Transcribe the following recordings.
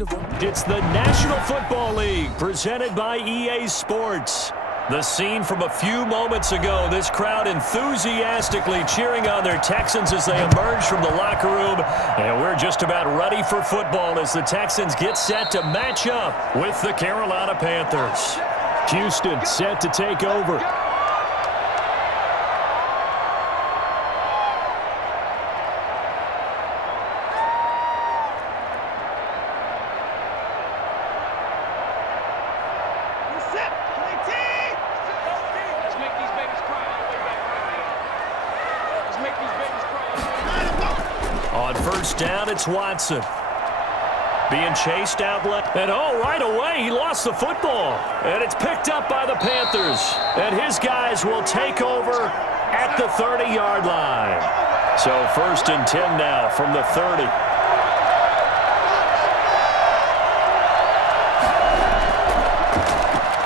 It's the National Football League presented by EA Sports. The scene from a few moments ago, this crowd enthusiastically cheering on their Texans as they emerge from the locker room. And we're just about ready for football as the Texans get set to match up with the Carolina Panthers. Houston set to take over. On first down, it's Watson. Being chased out left. And right away, he lost the football. And it's picked up by the Panthers. And his guys will take over at the 30-yard line. So 1st and 10 now from the 30.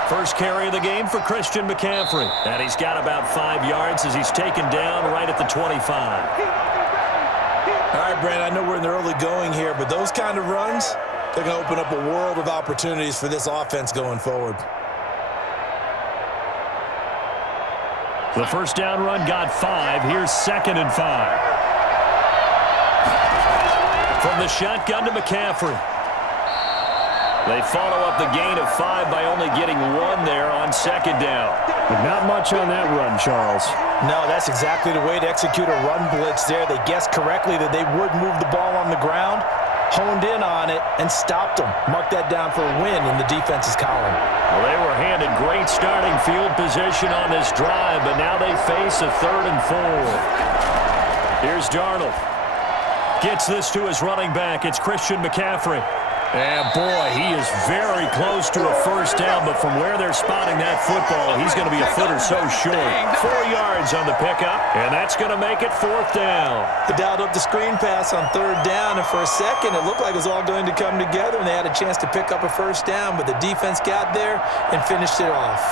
First carry of the game for Christian McCaffrey. And he's got about 5 yards as he's taken down right at the 25. All right, Brandon, I know we're in the early going here, but those kind of runs, they're going to open up a world of opportunities for this offense going forward. The first down run got 5. Here's 2nd and 5. From the shotgun to McCaffrey. They follow up the gain of 5 by only getting 1 there on 2nd down. But not much on that run, Charles. No, that's exactly the way to execute a run blitz there. They guessed correctly that they would move the ball on the ground, honed in on it, and stopped them. Mark that down for a win in the defense's column. Well, they were handed great starting field position on this drive, but now they face a 3rd and 4. Here's Darnold. Gets this to his running back. It's Christian McCaffrey. And, boy, he is very close to a first down, but from where they're spotting that football, he's going to be a foot or so short. 4 yards on the pickup, and that's going to make it 4th down. They dialed up the screen pass on 3rd down, and for a second, it looked like it was all going to come together, and they had a chance to pick up a first down, but the defense got there and finished it off.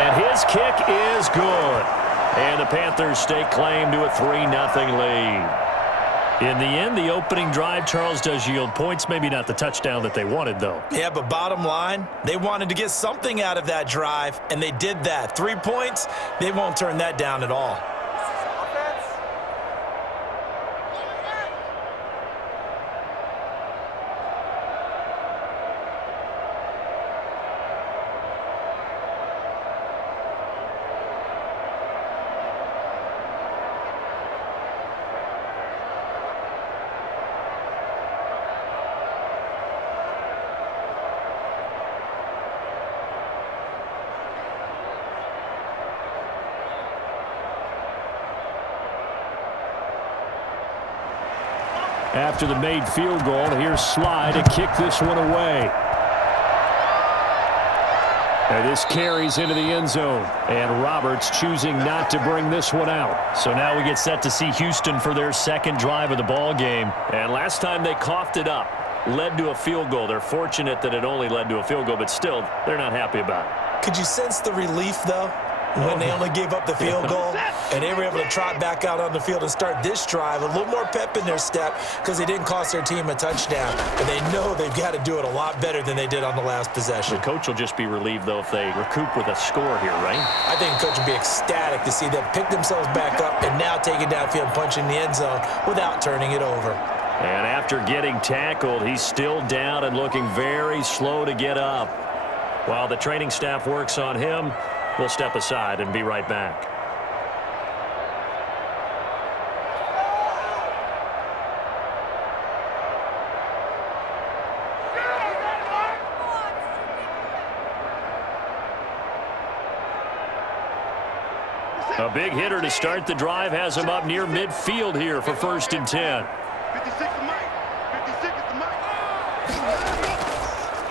And his kick is good. And the Panthers stake claim to a 3-0 lead. In the end, the opening drive, Charles, does yield points. Maybe not the touchdown that they wanted, though. Yeah, but bottom line, they wanted to get something out of that drive, and they did that. 3 points, they won't turn that down at all. After the made field goal, here's Sly to kick this one away. And this carries into the end zone. And Roberts choosing not to bring this one out. So now we get set to see Houston for their 2nd drive of the ball game. And last time they coughed it up, led to a field goal. They're fortunate that it only led to a field goal, but still, they're not happy about it. Could you sense the relief, though, when they only gave up the field goal and they were able to trot back out on the field and start this drive? A little more pep in their step because they didn't cost their team a touchdown. And they know they've got to do it a lot better than they did on the last possession. The coach will just be relieved, though, if they recoup with a score here, right? I think the coach will be ecstatic to see them pick themselves back up and now take it downfield and punch in the end zone without turning it over. And after getting tackled, he's still down and looking very slow to get up. While the training staff works on him, we'll step aside and be right back. A big hitter to start the drive has him up near midfield here for 1st and 10.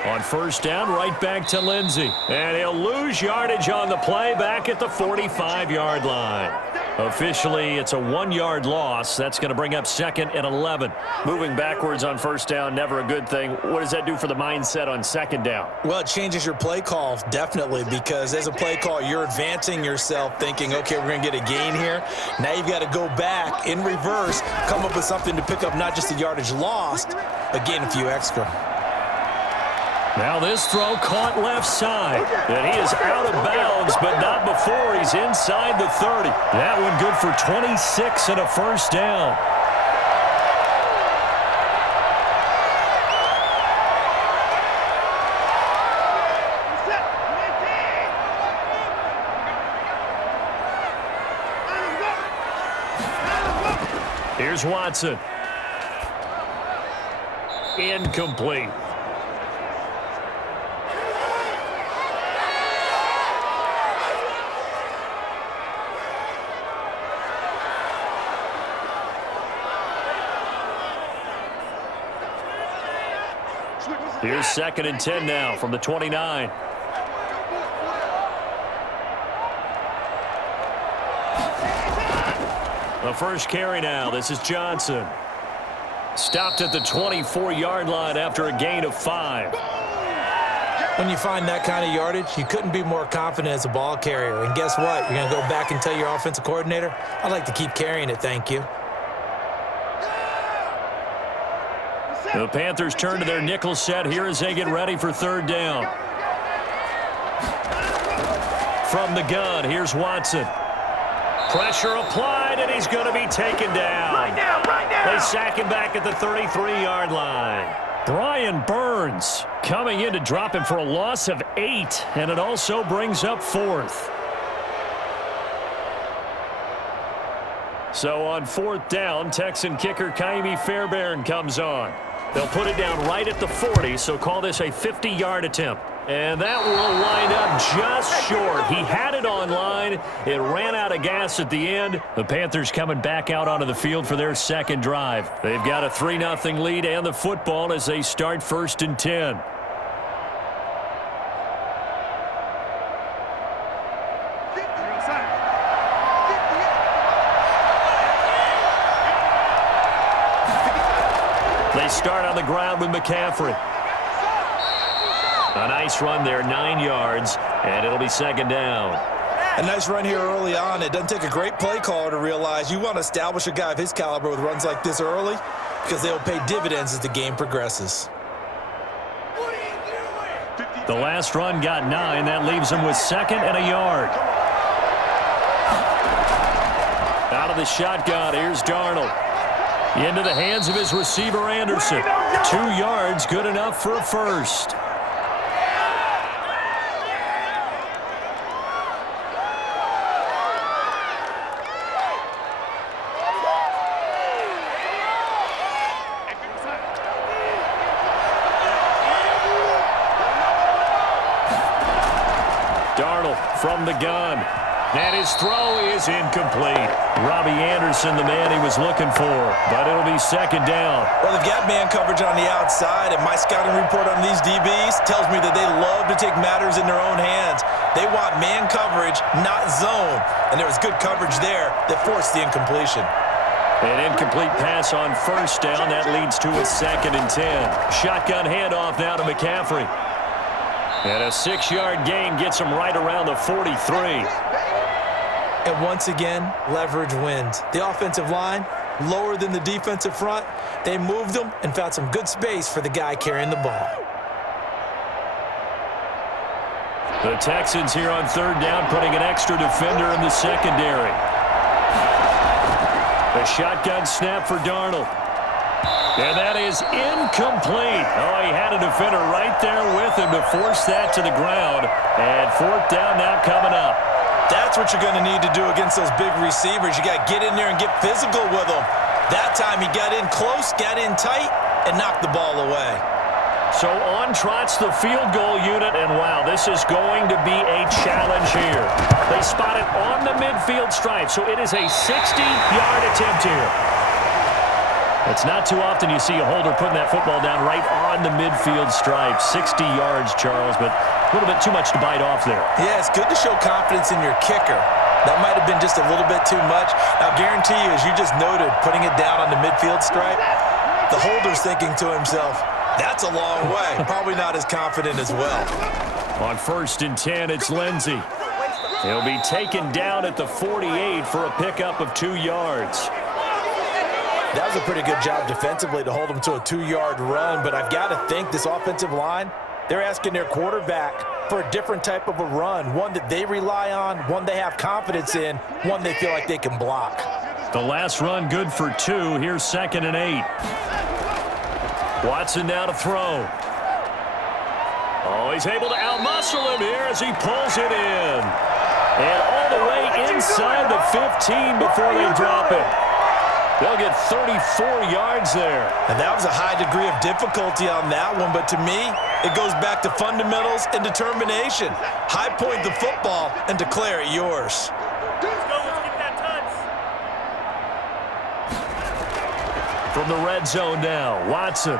On first down, right back to Lindsey. And he'll lose yardage on the play back at the 45-yard line. Officially, it's a 1-yard loss. That's going to bring up 2nd and 11. Moving backwards on first down, never a good thing. What does that do for the mindset on 2nd down? Well, it changes your play call, definitely, because as a play call, you're advancing yourself thinking, okay, we're going to get a gain here. Now you've got to go back in reverse, come up with something to pick up not just the yardage lost, but gain a few extra. Now this throw caught left side. And he is out of bounds, but not before he's inside the 30. That one good for 26 and a first down. Here's Watson. Incomplete. Here's 2nd and 10 now from the 29. The first carry now. This is Johnson. Stopped at the 24-yard line after a gain of 5. When you find that kind of yardage, you couldn't be more confident as a ball carrier. And guess what? You're going to go back and tell your offensive coordinator, I'd like to keep carrying it, thank you. The Panthers turn to their nickel set here as they get ready for 3rd down. From the gun, here's Watson. Pressure applied, and he's going to be taken down. Right now. They sack him back at the 33-yard line. Brian Burns coming in to drop him for a loss of 8, and it also brings up 4th. So on 4th down, Texan kicker Kaimi Fairbairn comes on. They'll put it down right at the 40, so call this a 50-yard attempt. And that will line up just short. He had it on line. It ran out of gas at the end. The Panthers coming back out onto the field for their 2nd drive. They've got a 3-0 lead and the football as they start 1st and 10. They start on the ground with McCaffrey. A nice run there, 9 yards, and it'll be 2nd down. A nice run here early on. It doesn't take a great play caller to realize you want to establish a guy of his caliber with runs like this early because they'll pay dividends as the game progresses. The last run got 9. That leaves him with 2nd and a yard. Out of the shotgun, here's Darnold. Into the hands of his receiver, Anderson. 2 yards, good enough for a first. Darnold from the gun. And his throw is incomplete. Robbie Anderson, the man he was looking for, but it'll be 2nd down. Well, they've got man coverage on the outside, and my scouting report on these DBs tells me that they love to take matters in their own hands. They want man coverage, not zone, and there was good coverage there that forced the incompletion. An incomplete pass on 1st down. That leads to a 2nd and 10. Shotgun handoff now to McCaffrey. And a 6-yard gain gets him right around the 43. And once again, leverage wins. The offensive line, lower than the defensive front. They moved them and found some good space for the guy carrying the ball. The Texans here on 3rd down, putting an extra defender in the secondary. A shotgun snap for Darnold. And that is incomplete. Oh, he had a defender right there with him to force that to the ground. And 4th down now coming up. That's what you're going to need to do against those big receivers. You got to get in there and get physical with them. That time he got in close, got in tight, and knocked the ball away. So on trots the field goal unit, and wow, this is going to be a challenge here. They spot it on the midfield stripe, so it is a 60-yard attempt here. It's not too often you see a holder putting that football down right on the midfield stripe. 60 yards, Charles, but a little bit too much to bite off there. Yeah, it's good to show confidence in your kicker. That might have been just a little bit too much. Now, guarantee you, as you just noted, putting it down on the midfield stripe, the holder's thinking to himself, that's a long way. Probably not as confident as well. On 1st and 10, it's Lindsey. He'll be taken down at the 48 for a pickup of 2 yards. That was a pretty good job defensively to hold him to a 2-yard run, but I've got to think this offensive line, they're asking their quarterback for a different type of a run, one that they rely on, one they have confidence in, one they feel like they can block. The last run good for 2. Here's 2nd and 8. Watson now to throw. Oh, he's able to outmuscle him here as he pulls it in. And all the way inside the 15 before they drop it. They'll get 34 yards there. And that was a high degree of difficulty on that one, but to me, it goes back to fundamentals and determination. High point the football and declare it yours. Let's go, let's get that touch. From the red zone now, Watson.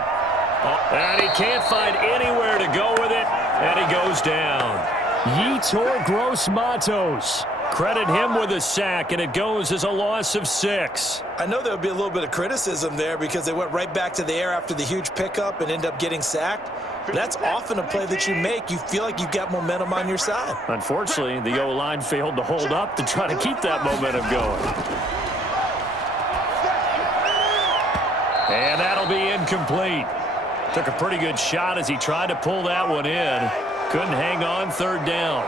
And he can't find anywhere to go with it, and he goes down. Yetur Gross-Matos. Credit him with a sack, and it goes as a loss of 6. I know there'll be a little bit of criticism there because they went right back to the air after the huge pickup and end up getting sacked. But that's often a play that you make. You feel like you've got momentum on your side. Unfortunately, the O-line failed to hold up to try to keep that momentum going. And that'll be incomplete. Took a pretty good shot as he tried to pull that one in. Couldn't hang on 3rd down.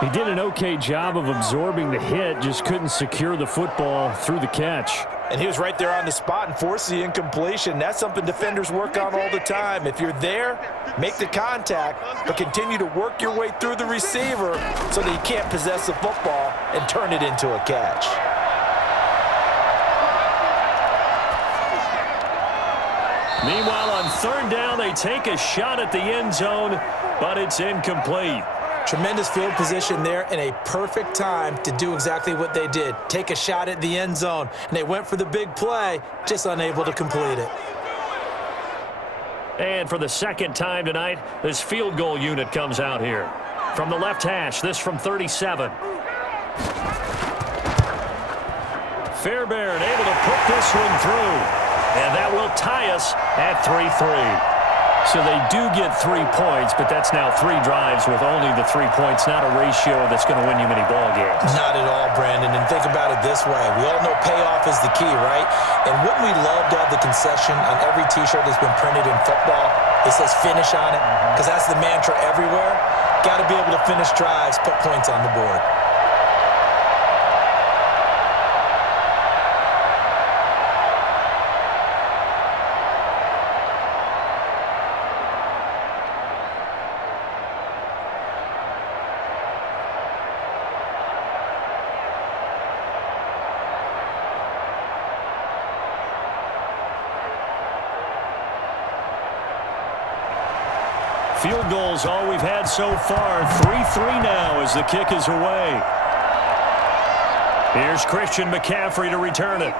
He did an okay job of absorbing the hit, just couldn't secure the football through the catch. And he was right there on the spot and forced the incompletion. That's something defenders work on all the time. If you're there, make the contact, but continue to work your way through the receiver so that he can't possess the football and turn it into a catch. Meanwhile, on 3rd down, they take a shot at the end zone, but it's incomplete. Tremendous field position there and a perfect time to do exactly what they did. Take a shot at the end zone, and they went for the big play, just unable to complete it. And for the 2nd time tonight, this field goal unit comes out here. From the left hash, this from 37. Fairbairn able to put this one through. And that will tie us at 3-3. So they do get 3 points, but that's now 3 drives with only the 3 points, not a ratio that's going to win you many ball games. Not at all, Brandon. And think about it this way. We all know payoff is the key, right? And wouldn't we love to have the concession on every T-shirt that's been printed in football? It says finish on it, because that's the mantra everywhere. Got to be able to finish drives, put points on the board. Field goals all we've had so far. 3-3 now as the kick is away. Here's Christian McCaffrey to return it.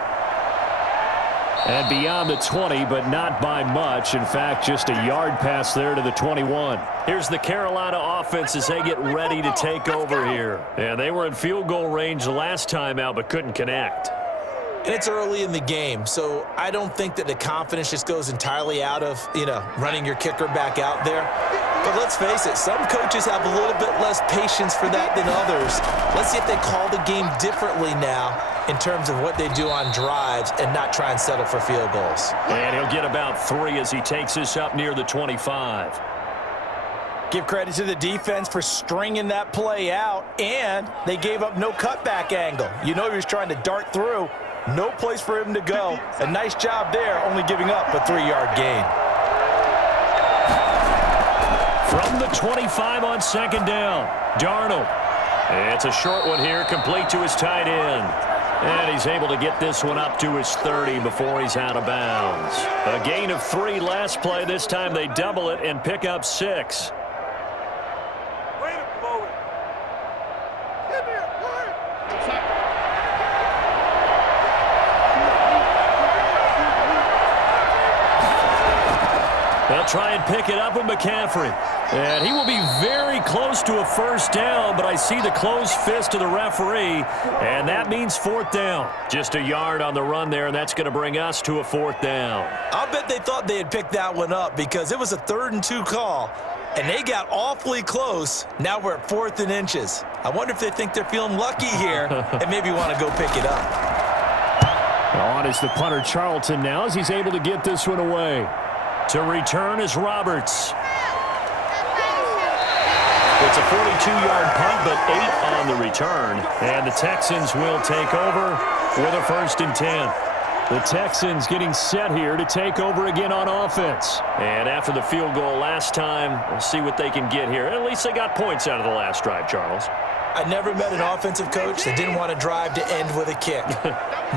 And beyond the 20, but not by much. In fact, just a yard pass there to the 21. Here's the Carolina offense as they get ready to take over here. And they were in field goal range the last time out, but couldn't connect. And it's early in the game, so I don't think that the confidence just goes entirely out of, running your kicker back out there. But let's face it, some coaches have a little bit less patience for that than others. Let's see if they call the game differently now in terms of what they do on drives and not try and settle for field goals. And he'll get about 3 as he takes this up near the 25. Give credit to the defense for stringing that play out, and they gave up no cutback angle. You know he was trying to dart through. No place for him to go. A nice job there, only giving up a 3-yard gain. From the 25 on 2nd down, Darnold. It's a short one here, complete to his tight end. And he's able to get this one up to his 30 before he's out of bounds. A gain of 3 last play. This time they double it and pick up 6. They'll try and pick it up with McCaffrey. And he will be very close to a first down, but I see the closed fist of the referee, and that means fourth down. Just a yard on the run there, and that's going to bring us to a fourth down. I'll bet they thought they had picked that one up because it was a 3rd and 2 call, and they got awfully close. Now we're at 4th and inches. I wonder if they think they're feeling lucky here and maybe want to go pick it up. On is the punter Charlton now as he's able to get this one away. To return is Roberts. It's a 42-yard punt, but 8 on the return. And the Texans will take over with a 1st and 10. The Texans getting set here to take over again on offense. And after the field goal last time, we'll see what they can get here. At least they got points out of the last drive, Charles. I never met an offensive coach that didn't want to drive to end with a kick.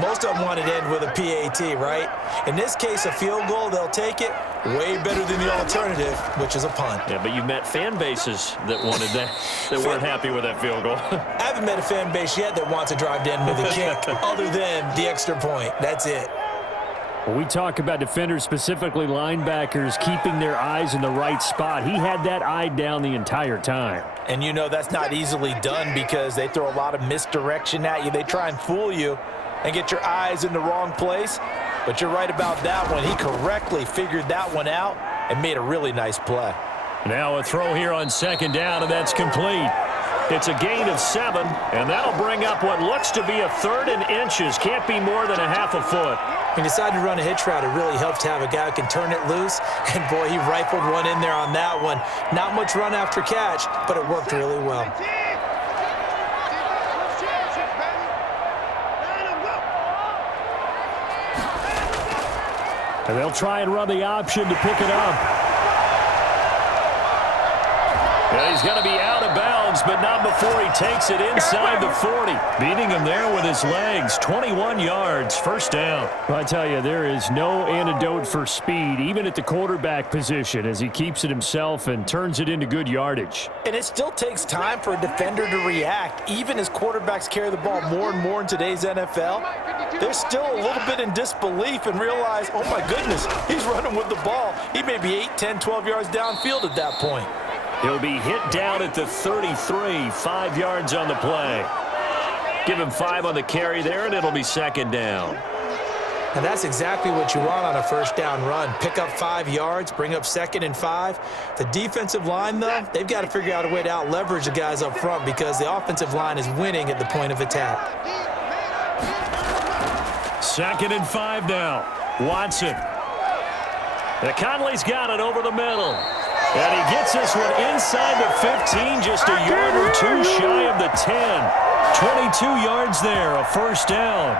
Most of them wanted to end with a PAT, right? In this case, a field goal, they'll take it. Way better than the alternative, which is a punt. Yeah, but you've met fan bases that wanted that, that weren't happy with that field goal. I haven't met a fan base yet that wants to drive to end with a kick other than the extra point. That's it. When we talk about defenders, specifically linebackers, keeping their eyes in the right spot, he had that eye down the entire time. And you know that's not easily done because they throw a lot of misdirection at you. They try and fool you and get your eyes in the wrong place. But you're right about that one. He correctly figured that one out and made a really nice play. Now a throw here on 2nd down, and that's complete. It's a gain of 7, and that'll bring up what looks to be a 3rd and inches. Can't be more than a half a foot. He decided to run a hitch route. It really helps to have a guy who can turn it loose. And, boy, he rifled one in there on that one. Not much run after catch, but it worked really well. And they'll try and run the option to pick it up. And he's going to be out of bounds, but not before he takes it inside the 40. Beating him there with his legs. 21 yards, 1st down. Well, I tell you, there is no antidote for speed, even at the quarterback position, as he keeps it himself and turns it into good yardage. And it still takes time for a defender to react. Even as quarterbacks carry the ball more and more in today's NFL, they're still a little bit in disbelief and realize, oh, my goodness, he's running with the ball. He may be 8, 10, 12 yards downfield at that point. He'll be hit down at the 33, 5 yards on the play. Give him 5 on the carry there, and it'll be 2nd down. And that's exactly what you want on a 1st down run. Pick up 5 yards, bring up 2nd and 5. The defensive line, though, they've got to figure out a way to out-leverage the guys up front because the offensive line is winning at the point of attack. 2nd and 5 now. Watson. The Conley's got it over the middle. And he gets this one inside the 15, just a yard or 2 shy of the 10. 22 yards there, a 1st down.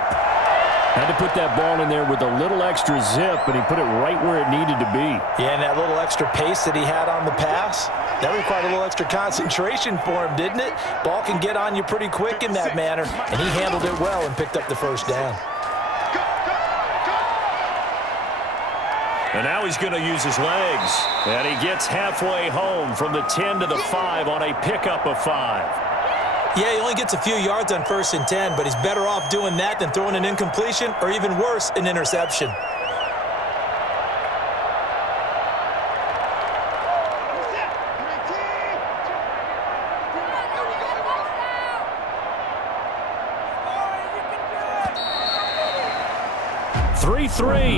Had to put that ball in there with a little extra zip, and he put it right where it needed to be. Yeah, and that little extra pace that he had on the pass, that required a little extra concentration for him, didn't it? Ball can get on you pretty quick in that manner, and he handled it well and picked up the 1st down. And now he's going to use his legs. And he gets halfway home from the 10 to the 5 on a pickup of 5. Yeah, he only gets a few yards on 1st and 10, but he's better off doing that than throwing an incompletion or even worse, an interception.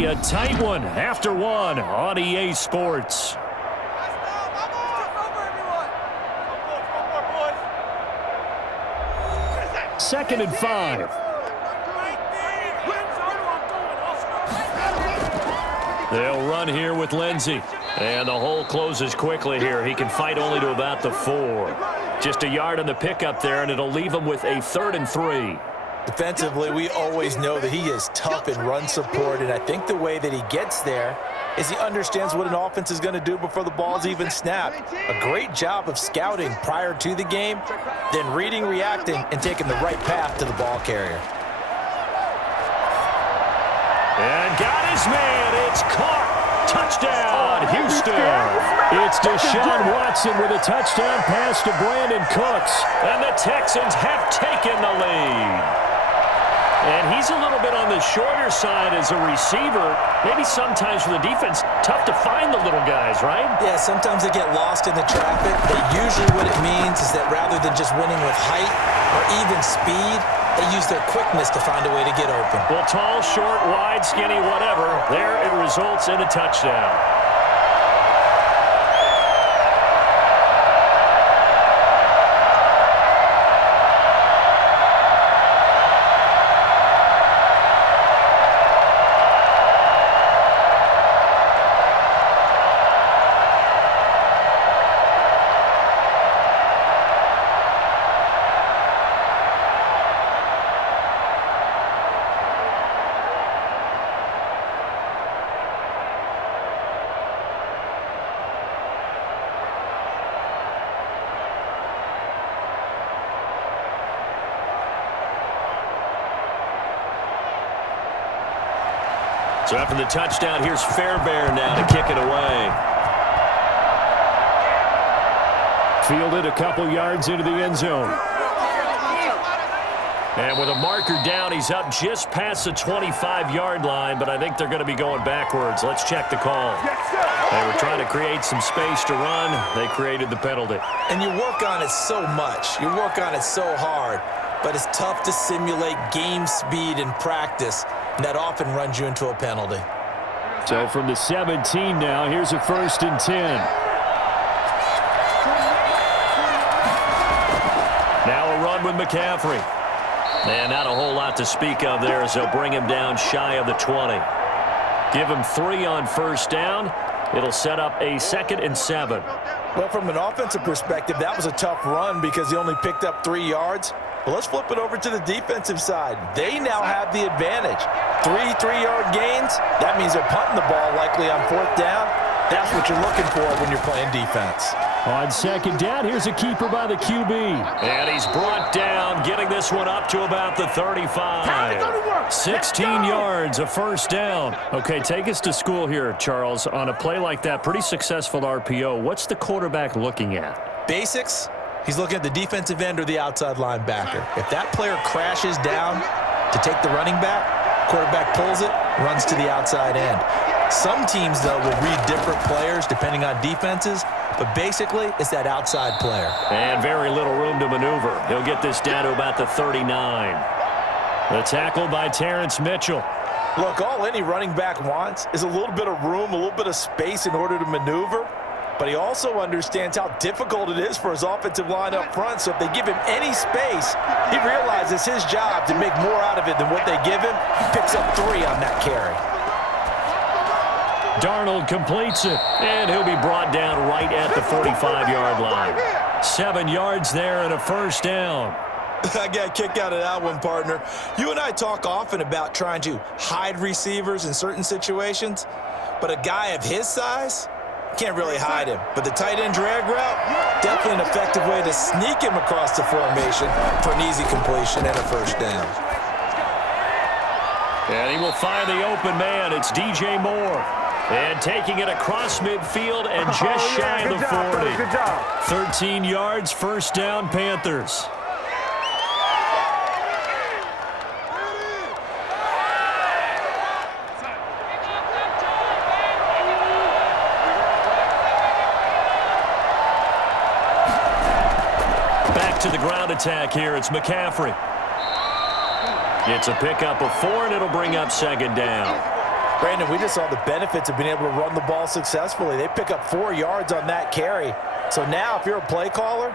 A tight one after 1 on EA Sports. 2nd and 5. They'll run here with Lindsey. And the hole closes quickly here. He can fight only to about the 4. Just a yard on the pickup there, and it'll leave him with a 3rd and 3. Defensively, we always know that he is tough in run support, and I think the way that he gets there is he understands what an offense is going to do before the ball's even snapped. A great job of scouting prior to the game, then reading, reacting, and taking the right path to the ball carrier. And got his man. It's caught. Touchdown, Houston. It's Deshaun Watson with a touchdown pass to Brandon Cooks. And the Texans have taken the lead. And he's a little bit on the shorter side as a receiver. Maybe sometimes for the defense, tough to find the little guys, right? Yeah, sometimes they get lost in the traffic, but usually what it means is that rather than just winning with height or even speed, they use their quickness to find a way to get open. Well, tall, short, wide, skinny, whatever, there it results in a touchdown. So after the touchdown, here's Fairbairn now to kick it away. Fielded a couple yards into the end zone. And with a marker down, he's up just past the 25-yard line, but I think they're going to be going backwards. Let's check the call. They were trying to create some space to run. They created the penalty. And you work on it so much. You work on it so hard. But it's tough to simulate game speed in practice, and that often runs you into a penalty. So from the 17 now, here's a 1st and 10. Now a run with McCaffrey. And not a whole lot to speak of there as they'll bring him down shy of the 20. Give him 3 on 1st down. It'll set up a 2nd and 7. Well, from an offensive perspective, that was a tough run because he only picked up 3 yards. But let's flip it over to the defensive side. They now have the advantage. 3 3-yard gains, that means they're punting the ball likely on 4th down. That's what you're looking for when you're playing defense. On 2nd down, here's a keeper by the QB. And he's brought down, getting this one up to about the 35. 16 yards, a 1st down. Okay, take us to school here, Charles. On a play like that, pretty successful RPO. What's the quarterback looking at? Basics. He's looking at the defensive end or the outside linebacker. If that player crashes down to take the running back, quarterback pulls it, runs to the outside end. Some teams, though, will read different players depending on defenses, but basically it's that outside player. And very little room to maneuver. He'll get this down to about the 39. The tackle by Terrence Mitchell. Look, all any running back wants is a little bit of room, a little bit of space in order to maneuver. But he also understands how difficult it is for his offensive line up front. So if they give him any space, he realizes his job to make more out of it than what they give him. He picks up 3 on that carry. Darnold completes it, and he'll be brought down right at the 45-yard line. 7 yards there and a 1st down. I got a kick out of that one, partner. You and I talk often about trying to hide receivers in certain situations, but a guy of his size can't really hide him. But the tight end drag route, definitely an effective way to sneak him across the formation for an easy completion and a 1st down. And he will find the open man. It's DJ Moore. And taking it across midfield and just shy of the 40. Good job. 13 yards, 1st down, Panthers. To the ground attack here. It's McCaffrey. It's a pickup of 4, and it'll bring up 2nd down. Brandon, we just saw the benefits of being able to run the ball successfully. They pick up 4 yards on that carry. So now if you're a play caller,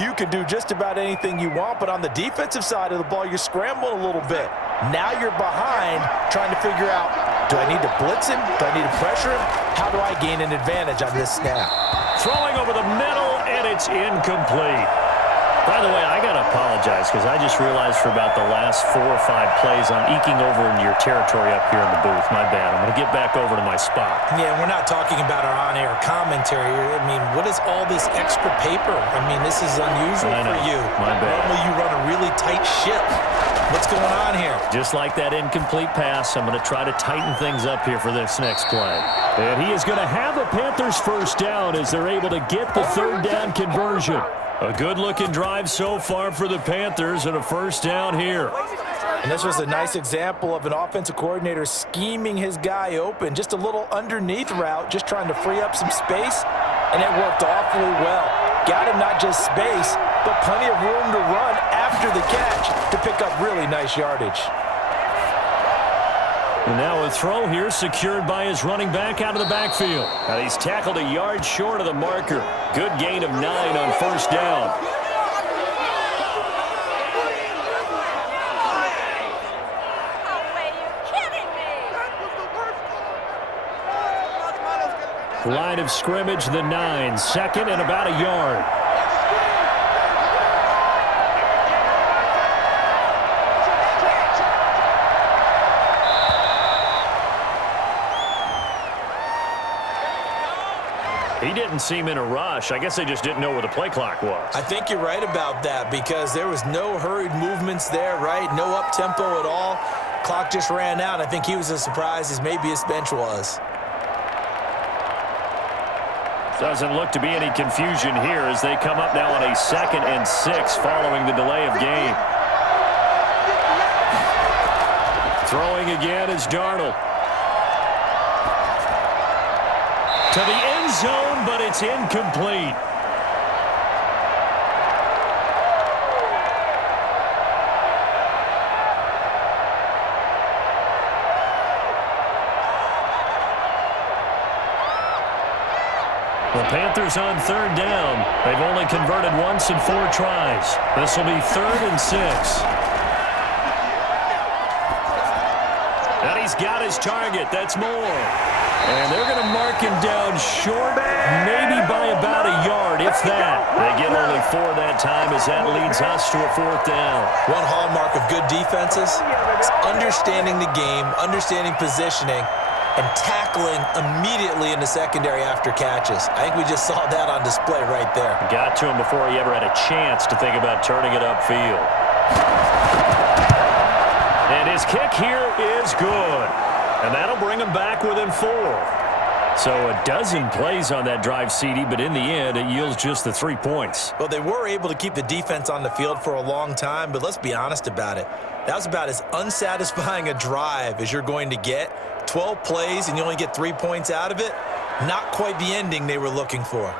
you can do just about anything you want. But on the defensive side of the ball, you're scrambling a little bit. Now you're behind trying to figure out, do I need to blitz him? Do I need to pressure him? How do I gain an advantage on this snap? Throwing over the middle, and it's incomplete. By the way, I got to apologize because I just realized for about the last 4 or 5 plays I'm eking over into your territory up here in the booth. My bad. I'm going to get back over to my spot. Yeah, we're not talking about our on-air commentary. I mean, what is all this extra paper? I mean, this is unusual for you. My bad. Normally you run a really tight ship. What's going on here? Just like that incomplete pass, I'm going to try to tighten things up here for this next play. And he is going to have a Panthers 1st down as they're able to get the 3rd down conversion. A good-looking drive so far for the Panthers and a 1st down here. And this was a nice example of an offensive coordinator scheming his guy open. Just a little underneath route, just trying to free up some space, and it worked awfully well. Got him not just space, but plenty of room to run after the catch to pick up really nice yardage. And now a throw here secured by his running back out of the backfield. And he's tackled a yard short of the marker. Good gain of 9 on first down. Line of scrimmage, the 9, second and about a yard. He didn't seem in a rush. I guess they just didn't know where the play clock was. I think you're right about that because there was no hurried movements there, right? No up-tempo at all. Clock just ran out. I think he was as surprised as maybe his bench was. Doesn't look to be any confusion here as they come up now on a 2nd and 6 following the delay of game. Throwing again is Darnold. To the end zone, but it's incomplete. The Panthers on 3rd down. They've only converted once in 4 tries. This will be 3rd and 6. And he's got his target. That's more. And they're going to mark him down short, maybe by about a yard, if that. They get only 4 that time as that leads us to a 4th down. One hallmark of good defenses is understanding the game, understanding positioning, and tackling immediately in the secondary after catches. I think we just saw that on display right there. Got to him before he ever had a chance to think about turning it upfield. And his kick here is good. And that'll bring him back within 4. So a dozen plays on that drive, CD, but in the end, it yields just the 3 points. Well, they were able to keep the defense on the field for a long time, but let's be honest about it. That was about as unsatisfying a drive as you're going to get. 12 plays and you only get 3 points out of it. Not quite the ending they were looking for.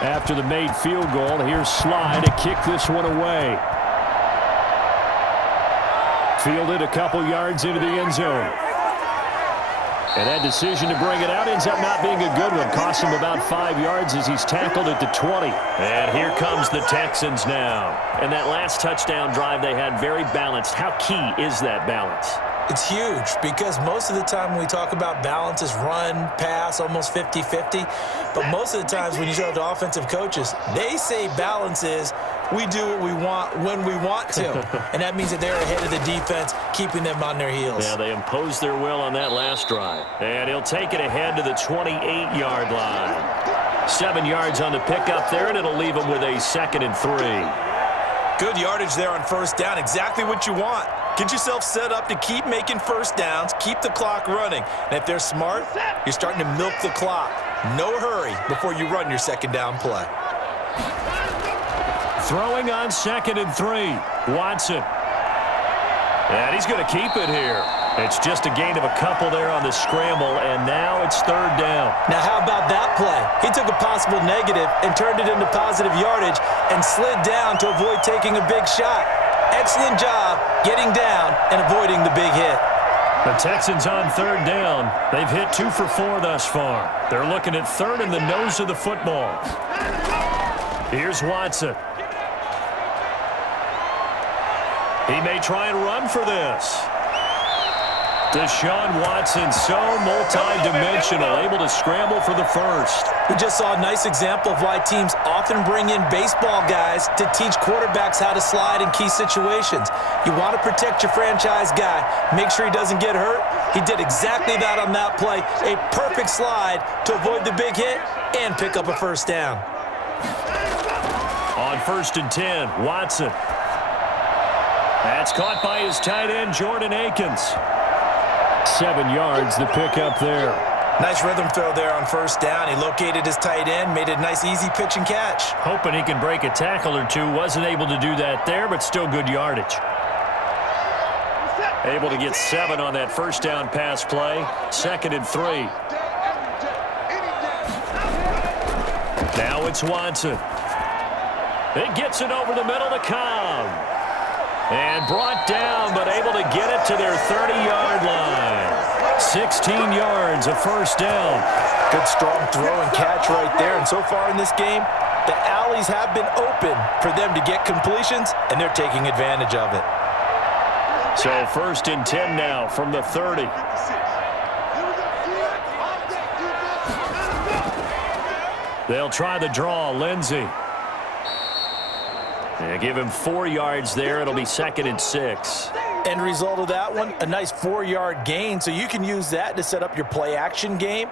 After the made field goal, here's Sly to kick this one away. Fielded a couple yards into the end zone. And that decision to bring it out ends up not being a good one. Cost him about 5 yards as he's tackled at the 20. And here comes the Texans now. And that last touchdown drive they had very balanced. How key is that balance? It's huge because most of the time when we talk about balance is run, pass, almost 50-50. But most of the times when you talk to offensive coaches, they say balance is we do what we want when we want to. And that means that they're ahead of the defense, keeping them on their heels. Yeah, they imposed their will on that last drive. And he'll take it ahead to the 28-yard line. 7 yards on the pickup there, and it'll leave him with a 2nd and 3. Good yardage there on first down. Exactly what you want. Get yourself set up to keep making first downs, keep the clock running. And if they're smart, you're starting to milk the clock. No hurry before you run your second down play. Throwing on 2nd and 3. Watson. And he's going to keep it here. It's just a gain of a couple there on the scramble, and now it's 3rd down. Now, how about that play? He took a possible negative and turned it into positive yardage and slid down to avoid taking a big shot. Excellent job getting down and avoiding the big hit. The Texans on 3rd down. They've hit 2 for 4 thus far. They're looking at 3rd in the nose of the football. Here's Watson. He may try and run for this. Deshaun Watson, so multi-dimensional, able to scramble for the first. We just saw a nice example of why teams often bring in baseball guys to teach quarterbacks how to slide in key situations. You want to protect your franchise guy. Make sure he doesn't get hurt. He did exactly that on that play. A perfect slide to avoid the big hit and pick up a first down. On 1st and 10, Watson. That's caught by his tight end, Jordan Akins. 7 yards, the pickup there. Nice rhythm throw there on first down. He located his tight end, made a nice easy pitch and catch. Hoping he can break a tackle or two. Wasn't able to do that there, but still good yardage. Able to get 7 on that first down pass play. 2nd and 3. Now it's Watson. It gets it over the middle to Cobb. And brought down, but able to get it to their 30-yard line. 16 yards, a first down. Good strong throw and catch right there. And so far in this game, the alleys have been open for them to get completions, and they're taking advantage of it. So 1st and 10 now from the 30. They'll try the draw, Lindsey. They give him 4 yards there. It'll be 2nd and 6. End result of that one, a nice 4-yard gain. So you can use that to set up your play-action game,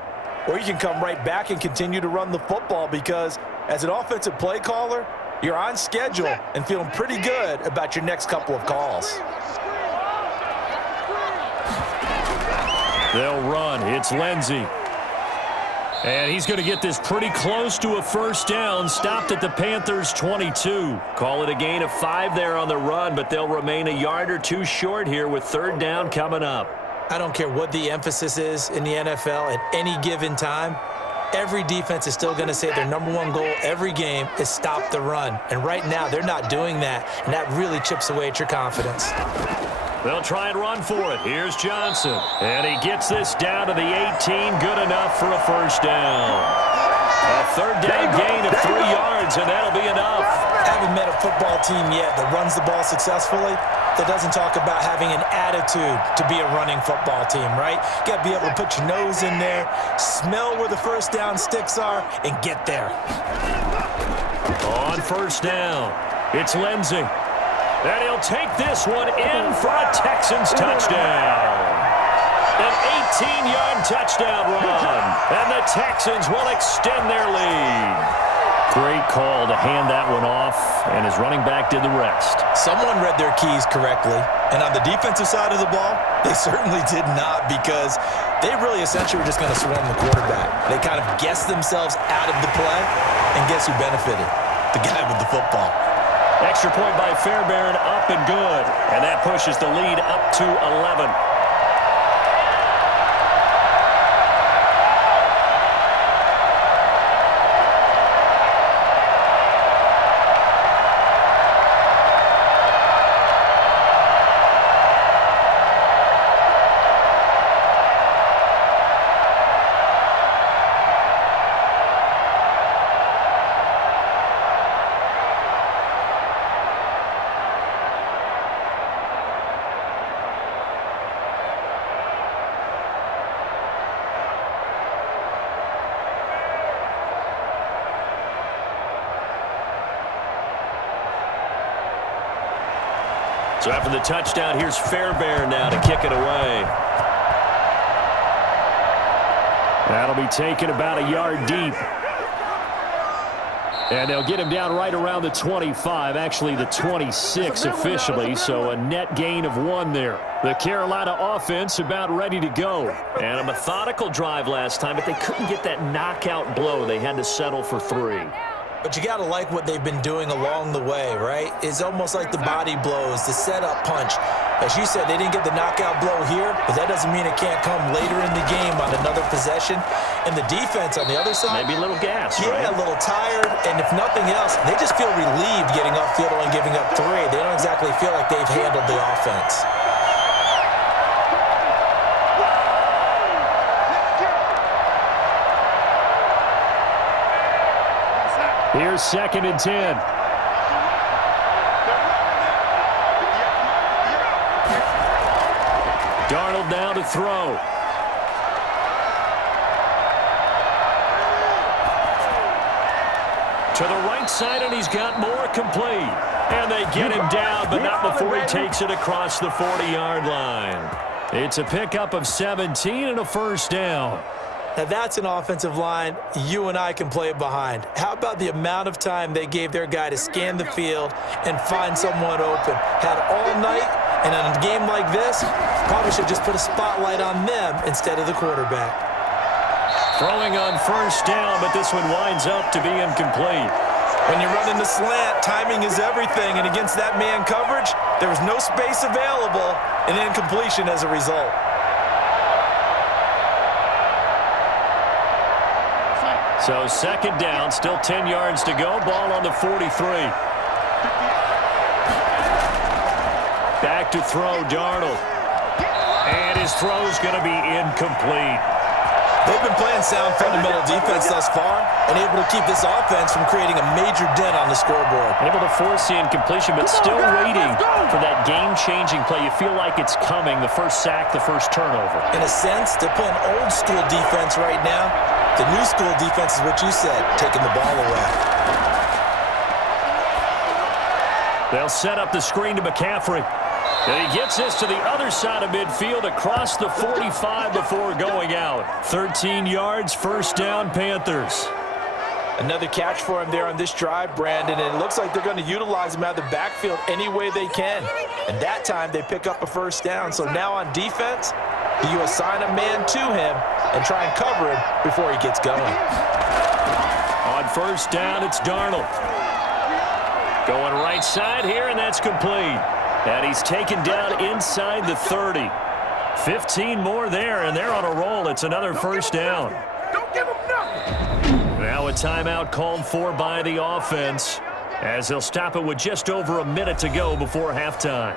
or you can come right back and continue to run the football because as an offensive play caller, you're on schedule and feeling pretty good about your next couple of calls. They'll run. It's Lindsey. And he's going to get this pretty close to a first down. Stopped at the Panthers' 22. Call it a gain of 5 there on the run, but they'll remain a yard or two short here with 3rd down coming up. I don't care what the emphasis is in the NFL at any given time. Every defense is still going to say their #1 goal every game is stop the run. And right now, they're not doing that, and that really chips away at your confidence. They'll try and run for it. Here's Johnson. And he gets this down to the 18. Good enough for a first down. A 3rd down gain of 3 yards, and that'll be enough. I haven't met a football team yet that runs the ball successfully that doesn't talk about having an attitude to be a running football team, right? You got to be able to put your nose in there, smell where the first down sticks are, and get there. On first down, it's Lindsey. And he'll take this one in for a Texans touchdown. An 18-yard touchdown run. And the Texans will extend their lead. Great call to hand that one off, and his running back did the rest. Someone read their keys correctly, and on the defensive side of the ball, they certainly did not because they really essentially were just going to swarm the quarterback. They kind of guessed themselves out of the play, and guess who benefited? The guy with the football. Extra point by Fairbairn, up and good. And that pushes the lead up to 11. So after the touchdown, here's Fairbairn now to kick it away. That'll be taken about a yard deep. And they'll get him down right around the 25, actually the 26 officially, so a net gain of 1 there. The Carolina offense about ready to go. And a methodical drive last time, but they couldn't get that knockout blow. They had to settle for 3. But you got to like what they've been doing along the way, right? It's almost like the body blows, the setup punch. As you said, they didn't get the knockout blow here, but that doesn't mean it can't come later in the game on another possession. And the defense on the other side. Maybe a little gas, yeah, right? A little tired. And if nothing else, they just feel relieved getting upfield and giving up 3. They don't exactly feel like they've handled the offense. Here's 2nd and 10. Darnold down to throw. To the right side, and he's got more complete. And they get him down, but not before he takes it across the 40-yard line. It's a pickup of 17 and a first down. Now that's an offensive line you and I can play behind. How about the amount of time they gave their guy to scan the field and find someone open? Had all night, and in a game like this, probably should just put a spotlight on them instead of the quarterback. Throwing on first down, but this one winds up to be incomplete. When you're running the slant, timing is everything, and against that man coverage, there was no space available, and incompletion as a result. So second down, still 10 yards to go, ball on the 43. Back to throw, Darnold. And his throw's going to be incomplete. They've been playing sound fundamental defense thus far and able to keep this offense from creating a major dent on the scoreboard. Able to force the incompletion, but still waiting for that game-changing play. You feel like it's coming, the first sack, the first turnover. In a sense, they're playing old-school defense right now. The new-school defense is what you said, taking the ball away. They'll set up the screen to McCaffrey. And he gets this to the other side of midfield across the 45 before going out. 13 yards, first down, Panthers. Another catch for him there on this drive, Brandon, and it looks like they're going to utilize him out of the backfield any way they can. And that time they pick up a first down. So now on defense, you assign a man to him and try and cover him before he gets going. On first down, it's Darnold. Going right side here, and that's complete. And he's taken down inside the 30. 15 more there, and they're on a roll. It's another first down. Don't give him nothing. Now a timeout called for by the offense, as they'll stop it with just over a minute to go before halftime.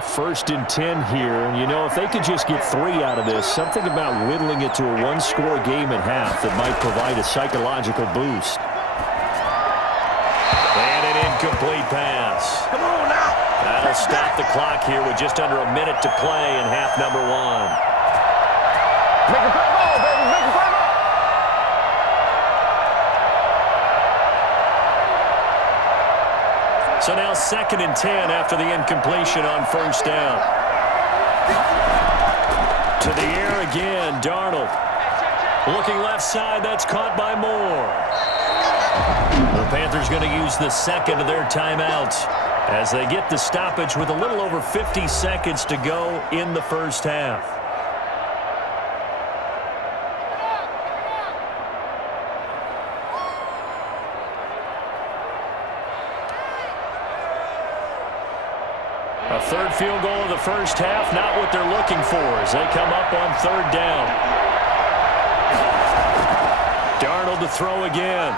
First and 10 here, and you know, if they could just get 3 out of this, something about whittling it to a one-score game at half that might provide a psychological boost. And an incomplete pass. Come on now. That'll stop the clock here with just under a minute to play in half number 1. Make a play ball, baby. Make a play ball. So now second and 10 after the incompletion on first down. To the air again, Darnold. Looking left side, that's caught by Moore. The Panthers going to use the second of their timeouts as they get the stoppage with a little over 50 seconds to go in the first half. A third field goal of the first half, not what they're looking for as they come up on third down. Darnold to throw again.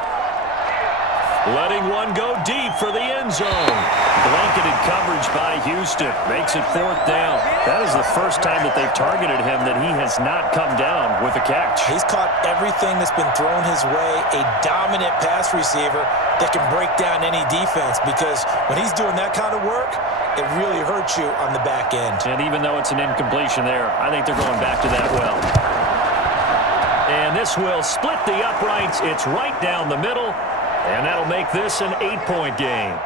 Letting one go deep for the end zone. Blanketed coverage by Houston. Makes it fourth down. That is the first time that they've targeted him that he has not come down with a catch. He's caught everything that's been thrown his way. A dominant pass receiver that can break down any defense, because when he's doing that kind of work, it really hurts you on the back end. And even though it's an incompletion there, I think they're going back to that well. And this will split the uprights. It's right down the middle, and that'll make this an 8-point game.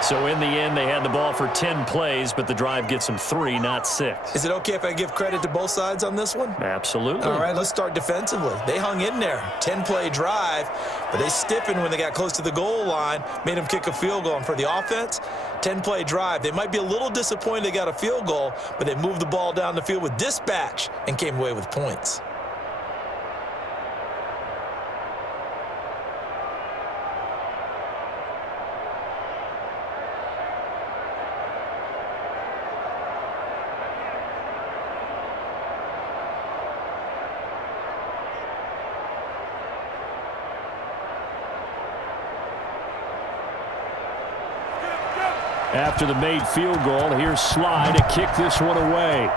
So in the end, they had the ball for 10 plays, but the drive gets them 3, not 6. Is it okay if I give credit to both sides on this one? Absolutely. All right, let's start defensively. They hung in there. 10-play drive, but they stiffened when they got close to the goal line, made them kick a field goal. And for the offense, 10-play drive. They might be a little disappointed they got a field goal, but they moved the ball down the field with dispatch and came away with points. After the made field goal, here's Sly to kick this one away.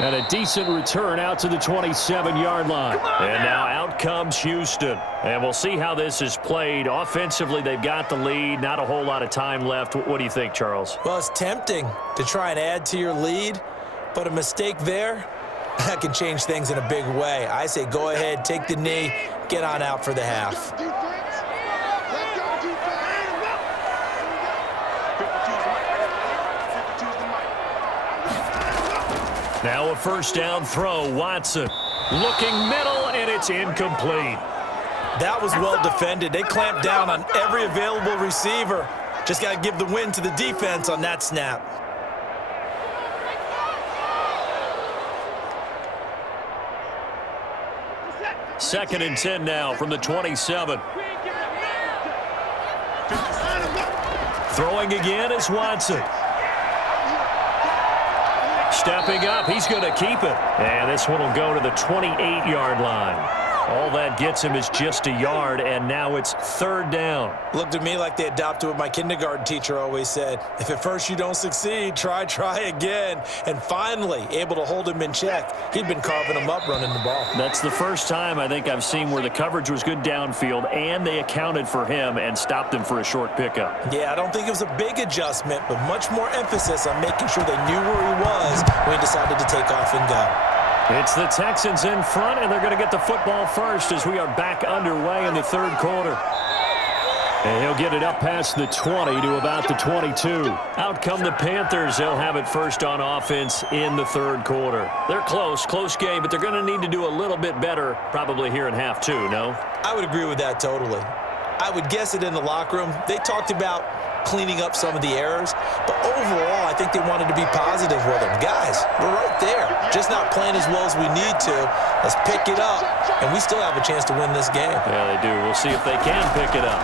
And a decent return out to the 27-yard line. And now out comes Houston. And we'll see how this is played. Offensively, they've got the lead. Not a whole lot of time left. What do you think, Charles? Well, it's tempting to try and add to your lead, but a mistake there, that can change things in a big way. I say go ahead, take the knee, get on out for the half. Now a first down throw. Watson looking middle, and it's incomplete. That was well defended. They clamped down on every available receiver. Just got to give the win to the defense on that snap. Second and 10 now from the 27. Throwing again is Watson. Stepping up, he's going to keep it. And this one will go to the 28-yard line. All that gets him is just a yard, and now it's third down. Looked at me like they adopted what my kindergarten teacher always said. If at first you don't succeed, try again. And finally, able to hold him in check. He'd been carving him up running the ball. That's the first time I think I've seen where the coverage was good downfield, and they accounted for him and stopped him for a short pickup. Yeah, I don't think it was a big adjustment, but much more emphasis on making sure they knew where he was when he decided to take off and go. It's the Texans in front, and they're going to get the football first as we are back underway in the third quarter. And he'll get it up past the 20 to about the 22. Out come the Panthers. They'll have it first on offense in the third quarter. They're close game, but they're going to need to do a little bit better probably here in half two, no? I would agree with that totally. I would guess it in the locker room. They talked about cleaning up some of the errors, but overall, I think they wanted to be positive with them. Guys, we're right there. Just not playing as well as we need to. Let's pick it up, and we still have a chance to win this game. Yeah, they do. We'll see if they can pick it up.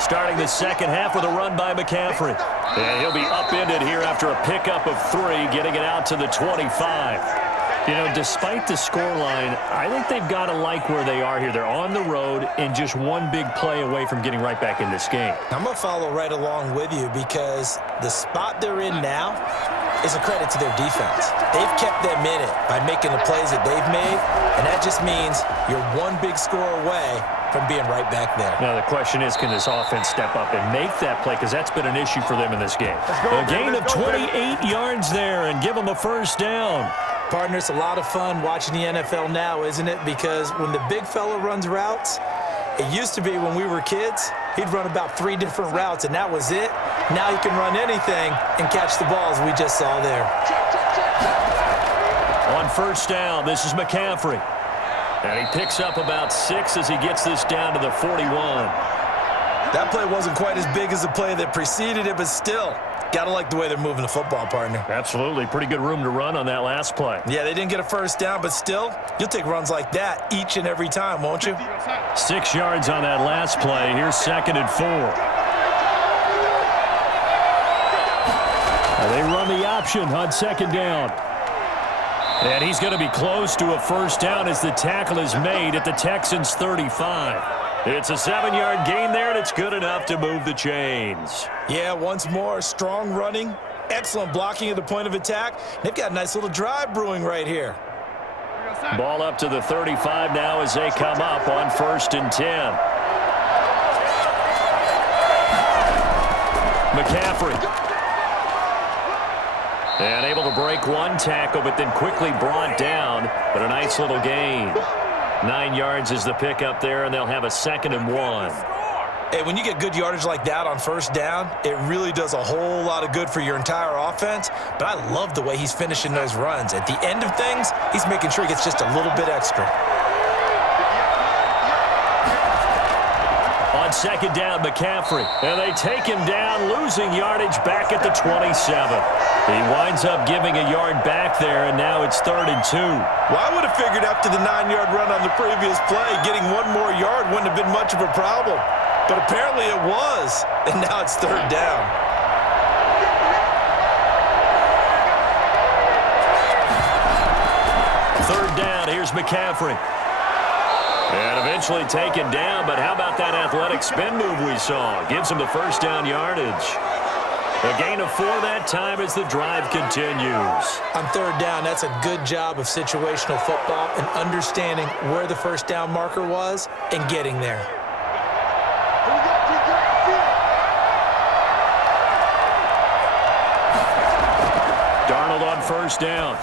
Starting the second half with a run by McCaffrey. And he'll be upended here after a pickup of 3, getting it out to the 25. You know, despite the scoreline, I think they've got to like where they are here. They're on the road and just one big play away from getting right back in this game. I'm going to follow right along with you because the spot they're in now is a credit to their defense. They've kept them in it by making the plays that they've made, and that just means you're one big score away from being right back there. Now, the question is, can this offense step up and make that play? Because that's been an issue for them in this game. A gain of 28 yards there and give them a first down. Partner, it's a lot of fun watching the NFL now, isn't it? Because when the big fella runs routes, it used to be when we were kids, he'd run about 3 different routes, and that was it. Now he can run anything and catch the balls we just saw there. On first down, this is McCaffrey. And he picks up about 6 as he gets this down to the 41. That play wasn't quite as big as the play that preceded it, but still, gotta like the way they're moving the football, partner. Absolutely. Pretty good room to run on that last play. Yeah, they didn't get a first down, but still, you'll take runs like that each and every time, won't you? 6 yards on that last play. Here's second and 4. They run the option on second down. And he's going to be close to a first down as the tackle is made at the Texans' 35. It's a 7-yard gain there, and it's good enough to move the chains. Yeah, once more, strong running, excellent blocking at the point of attack. They've got a nice little drive brewing right here. Ball up to the 35 now as they come up on first and 10. McCaffrey. And able to break one tackle, but then quickly brought down. But a nice little gain. 9 yards is the pickup there, and they'll have a second and 1. Hey, when you get good yardage like that on first down, it really does a whole lot of good for your entire offense. But I love the way he's finishing those runs. At the end of things, he's making sure he gets just a little bit extra. On second down, McCaffrey. And they take him down, losing yardage back at the 27. He winds up giving a yard back there, and now it's third and 2. Well, I would have figured after the 9-yard run on the previous play, getting one more yard wouldn't have been much of a problem. But apparently it was, and now it's third down. Third down, here's McCaffrey. And eventually taken down, but how about that athletic spin move we saw? Gives him the first down yardage. A gain of 4 that time as the drive continues. On third down, that's a good job of situational football and understanding where the first down marker was and getting there. Darnold on first down.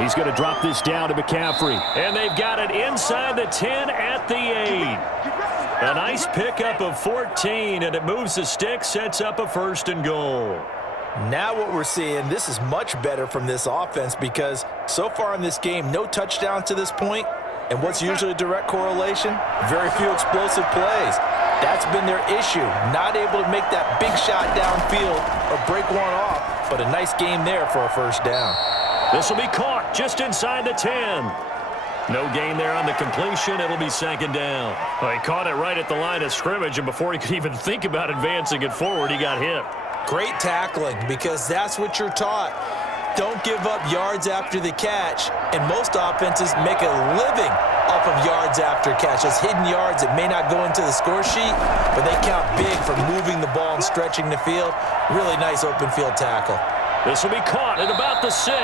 He's going to drop this down to McCaffrey. And they've got it inside the 10 at the 8. A nice pickup of 14, and it moves the stick, sets up a first and goal. Now what we're seeing, this is much better from this offense because so far in this game, no touchdown to this point. And what's usually a direct correlation? Very few explosive plays. That's been their issue. Not able to make that big shot downfield or break one off, but a nice game there for a first down. This will be caught just inside the 10. No gain there on the completion. It'll be second down. Well, he caught it right at the line of scrimmage, and before he could even think about advancing it forward, he got hit. Great tackling because that's what you're taught. Don't give up yards after the catch, and most offenses make a living off of yards after catch. Those hidden yards that may not go into the score sheet, but they count big for moving the ball and stretching the field. Really nice open field tackle. This will be caught at about the 6.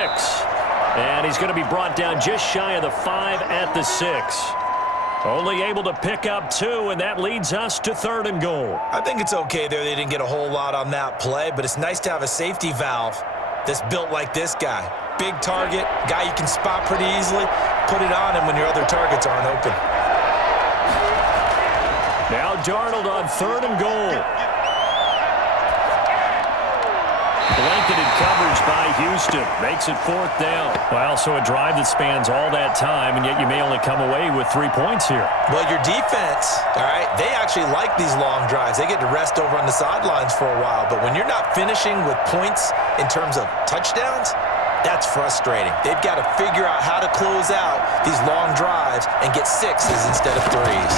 And he's going to be brought down just shy of the 5 at the 6. Only able to pick up 2, and that leads us to third and goal. I think it's okay there. They didn't get a whole lot on that play, but it's nice to have a safety valve that's built like this guy. Big target, guy you can spot pretty easily. Put it on him when your other targets aren't open. Now Darnold on third and goal. Blanketed coverage by Houston. Makes it fourth down. Well, so a drive that spans all that time, and yet you may only come away with 3 points here. Well, your defense, all right, they actually like these long drives. They get to rest over on the sidelines for a while. But when you're not finishing with points in terms of touchdowns, that's frustrating. They've got to figure out how to close out these long drives and get 6s instead of 3s.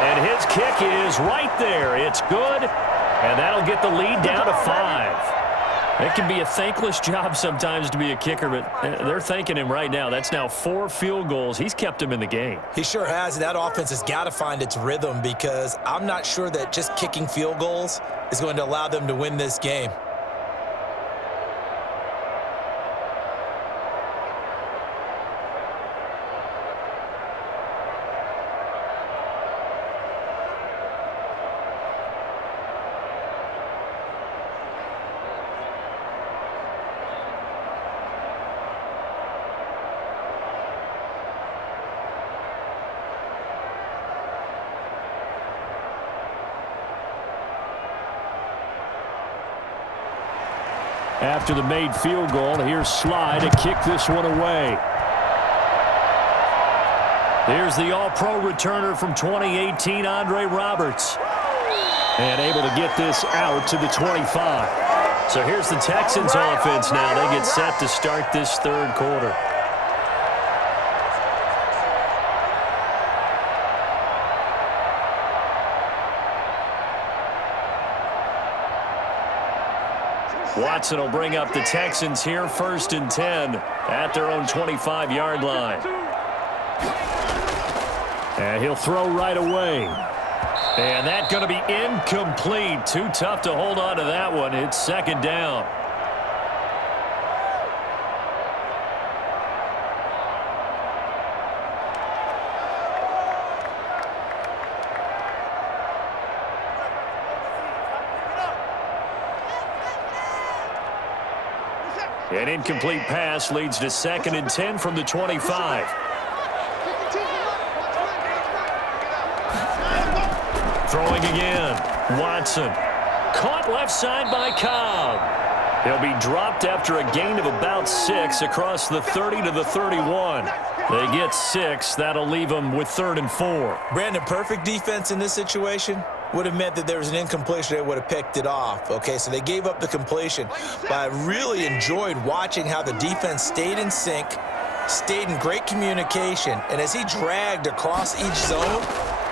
And his kick is right there. It's good. And that'll get the lead down to 5. It can be a thankless job sometimes to be a kicker, but they're thanking him right now. That's now 4 field goals. He's kept him in the game. He sure has, and that offense has got to find its rhythm because I'm not sure that just kicking field goals is going to allow them to win this game. After the made field goal, here's Sly to kick this one away. Here's the All-Pro returner from 2018, Andre Roberts. And able to get this out to the 25. So here's the Texans offense now. They get set to start this third quarter. Watson will bring up the Texans here, first and 10 at their own 25-yard line. And he'll throw right away. And that's going to be incomplete. Too tough to hold on to that one. It's second down. An incomplete pass leads to second and 10 from the 25. Throwing again. Watson. Caught left side by Cobb. He'll be dropped after a gain of about 6 across the 30 to the 31. They get 6. That'll leave them with third and 4. Brandon, perfect defense in this situation would have meant that there was an incompletion. They would have picked it off. Okay, so they gave up the completion. But I really enjoyed watching how the defense stayed in sync, stayed in great communication. And as he dragged across each zone,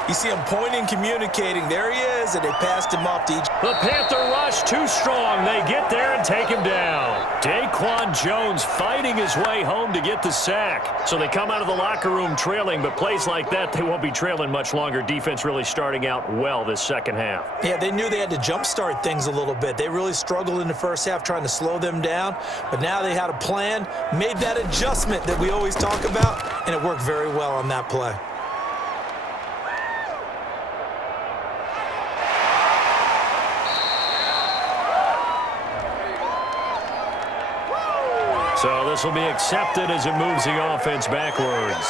you see him pointing, communicating. There he is, and they passed him off to each The Panther rush too strong. They get there and take him down. Daquan Jones fighting his way home to get the sack. So they come out of the locker room trailing, but plays like that, they won't be trailing much longer. Defense really starting out well this second half. Yeah, they knew they had to jumpstart things a little bit. They really struggled in the first half trying to slow them down, but now they had a plan, made that adjustment that we always talk about, and it worked very well on that play. So this will be accepted as it moves the offense backwards.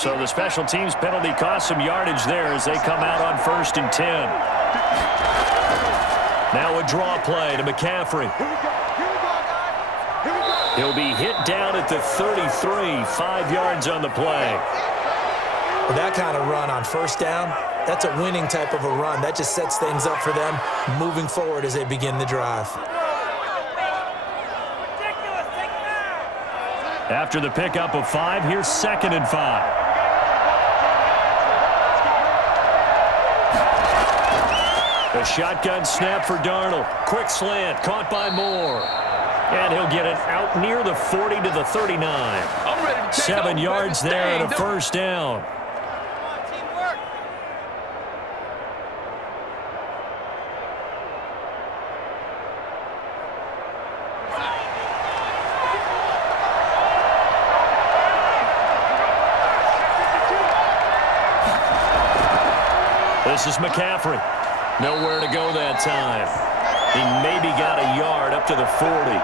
So the special teams penalty cost some yardage there as they come out on 1st and 10. Now a draw play to McCaffrey. He'll be hit down at the 33, 5 yards on the play. With that kind of run on 1st down, that's a winning type of a run. That just sets things up for them moving forward as they begin the drive. After the pickup of 5, here's 2nd and 5. A shotgun snap for Darnold. Quick slant, caught by Moore. And he'll get it out near the 40 to the 39. 7 yards there and a 1st down. This is McCaffrey. Nowhere to go that time. He maybe got a yard up to the 40.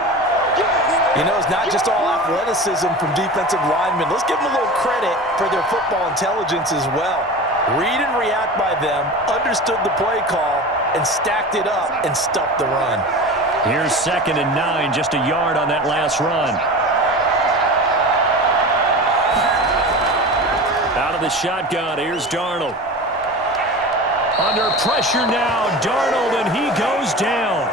You know, it's not just all athleticism from defensive linemen. Let's give them a little credit for their football intelligence as well. Read and react by them, understood the play call, and stacked it up and stuffed the run. Here's 2nd and 9, just a yard on that last run. Out of the shotgun, here's Darnold. Under pressure now, Darnold, and he goes down.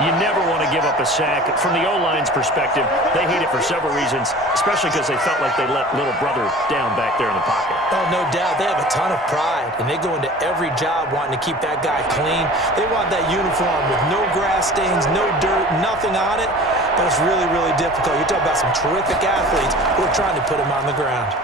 You never want to give up a sack. From the O-line's perspective, they hate it for several reasons, especially because they felt like they let little brother down back there in the pocket. Oh, no doubt. They have a ton of pride, and they go into every job wanting to keep that guy clean. They want that uniform with no grass stains, no dirt, nothing on it, but it's really, really difficult. You're talking about some terrific athletes who are trying to put him on the ground.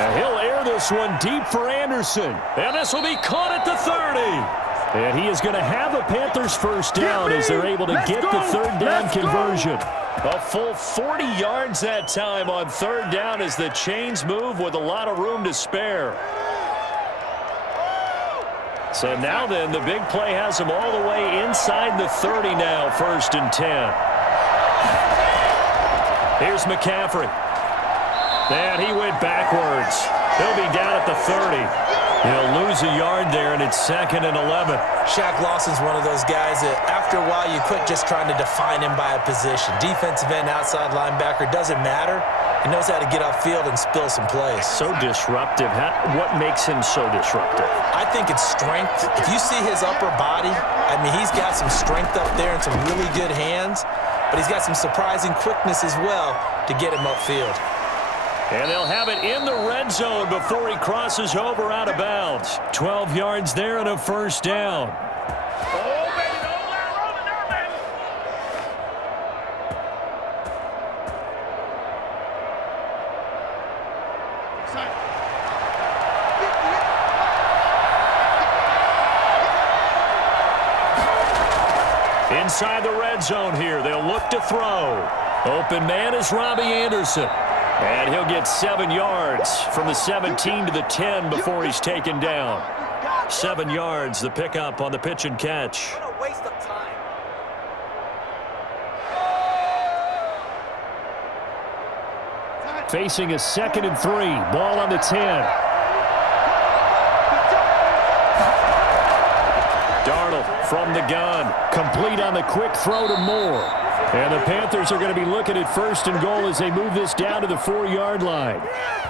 And he'll air this one deep for Anderson. And this will be caught at the 30. And he is going to have a Panthers 1st down as they're able to get the 3rd down conversion. A full 40 yards that time on 3rd down as the chains move with a lot of room to spare. So now then, the big play has them all the way inside the 30 now, 1st and 10. Here's McCaffrey. And he went backwards. He'll be down at the 30. He'll lose a yard there, and it's 2nd and 11. Shaq Lawson's one of those guys that after a while you quit just trying to define him by a position. Defensive end, outside linebacker, doesn't matter. He knows how to get upfield and spill some plays. So disruptive. What makes him so disruptive? I think it's strength. If you see his upper body, I mean, he's got some strength up there and some really good hands, but he's got some surprising quickness as well to get him upfield. And they'll have it in the red zone before he crosses over out of bounds. 12 yards there and a 1st down. Inside the red zone here, they'll look to throw. Open man is Robbie Anderson. And he'll get 7 yards from the 17 to the 10 before he's taken down. 7 yards, the pickup on the pitch and catch. What a waste of time. Facing a 2nd and 3, ball on the 10. Darnold from the gun, complete on the quick throw to Moore. And the Panthers are going to be looking at 1st and goal as they move this down to the 4-yard line.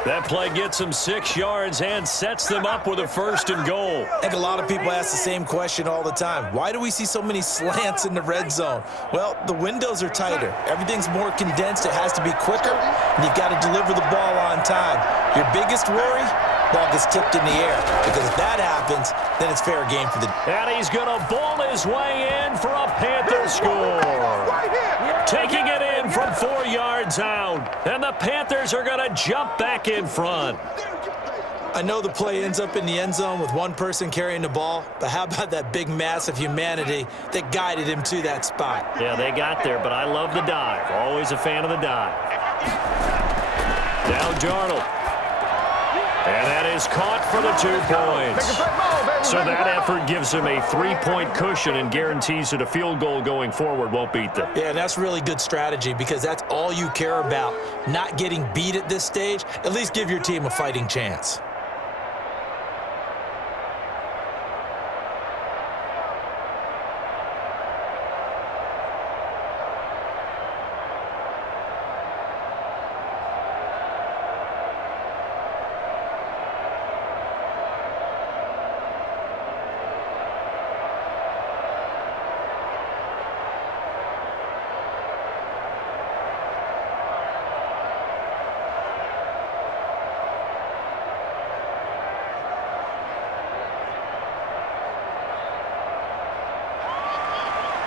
That play gets them 6 yards and sets them up with a 1st and goal. I think a lot of people ask the same question all the time. Why do we see so many slants in the red zone? Well, the windows are tighter. Everything's more condensed. It has to be quicker, and you've got to deliver the ball on time. Your biggest worry? Ball gets tipped in the air, because if that happens, then it's fair game for the... And he's going to ball his way in for a Panther score. Taking it in from 4 yards out, and the Panthers are going to jump back in front. I know the play ends up in the end zone with one person carrying the ball, but how about that big mass of humanity that guided him to that spot? Yeah, they got there, but I love the dive. Always a fan of the dive. Now Darnold. And that is caught for the 2 points. So that effort gives him a 3-point cushion and guarantees that a field goal going forward won't beat them. Yeah, and that's really good strategy because that's all you care about, not getting beat at this stage. At least give your team a fighting chance.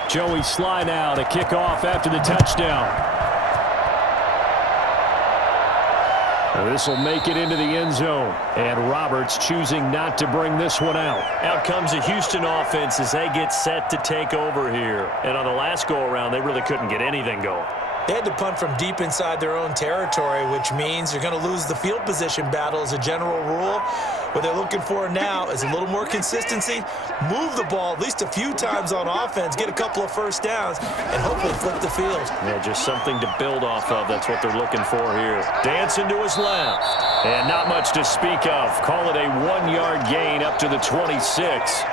Joey Sly now to kick off after the touchdown. This will make it into the end zone. And Roberts choosing not to bring this one out. Out comes the Houston offense as they get set to take over here. And on the last go-around, they really couldn't get anything going. They had to punt from deep inside their own territory, which means you're going to lose the field position battle as a general rule. What they're looking for now is a little more consistency, move the ball at least a few times on offense, get a couple of first downs, and hopefully flip the field. Yeah, just something to build off of. That's what they're looking for here. Dancing to his left. And not much to speak of. Call it a 1-yard gain up to the 26.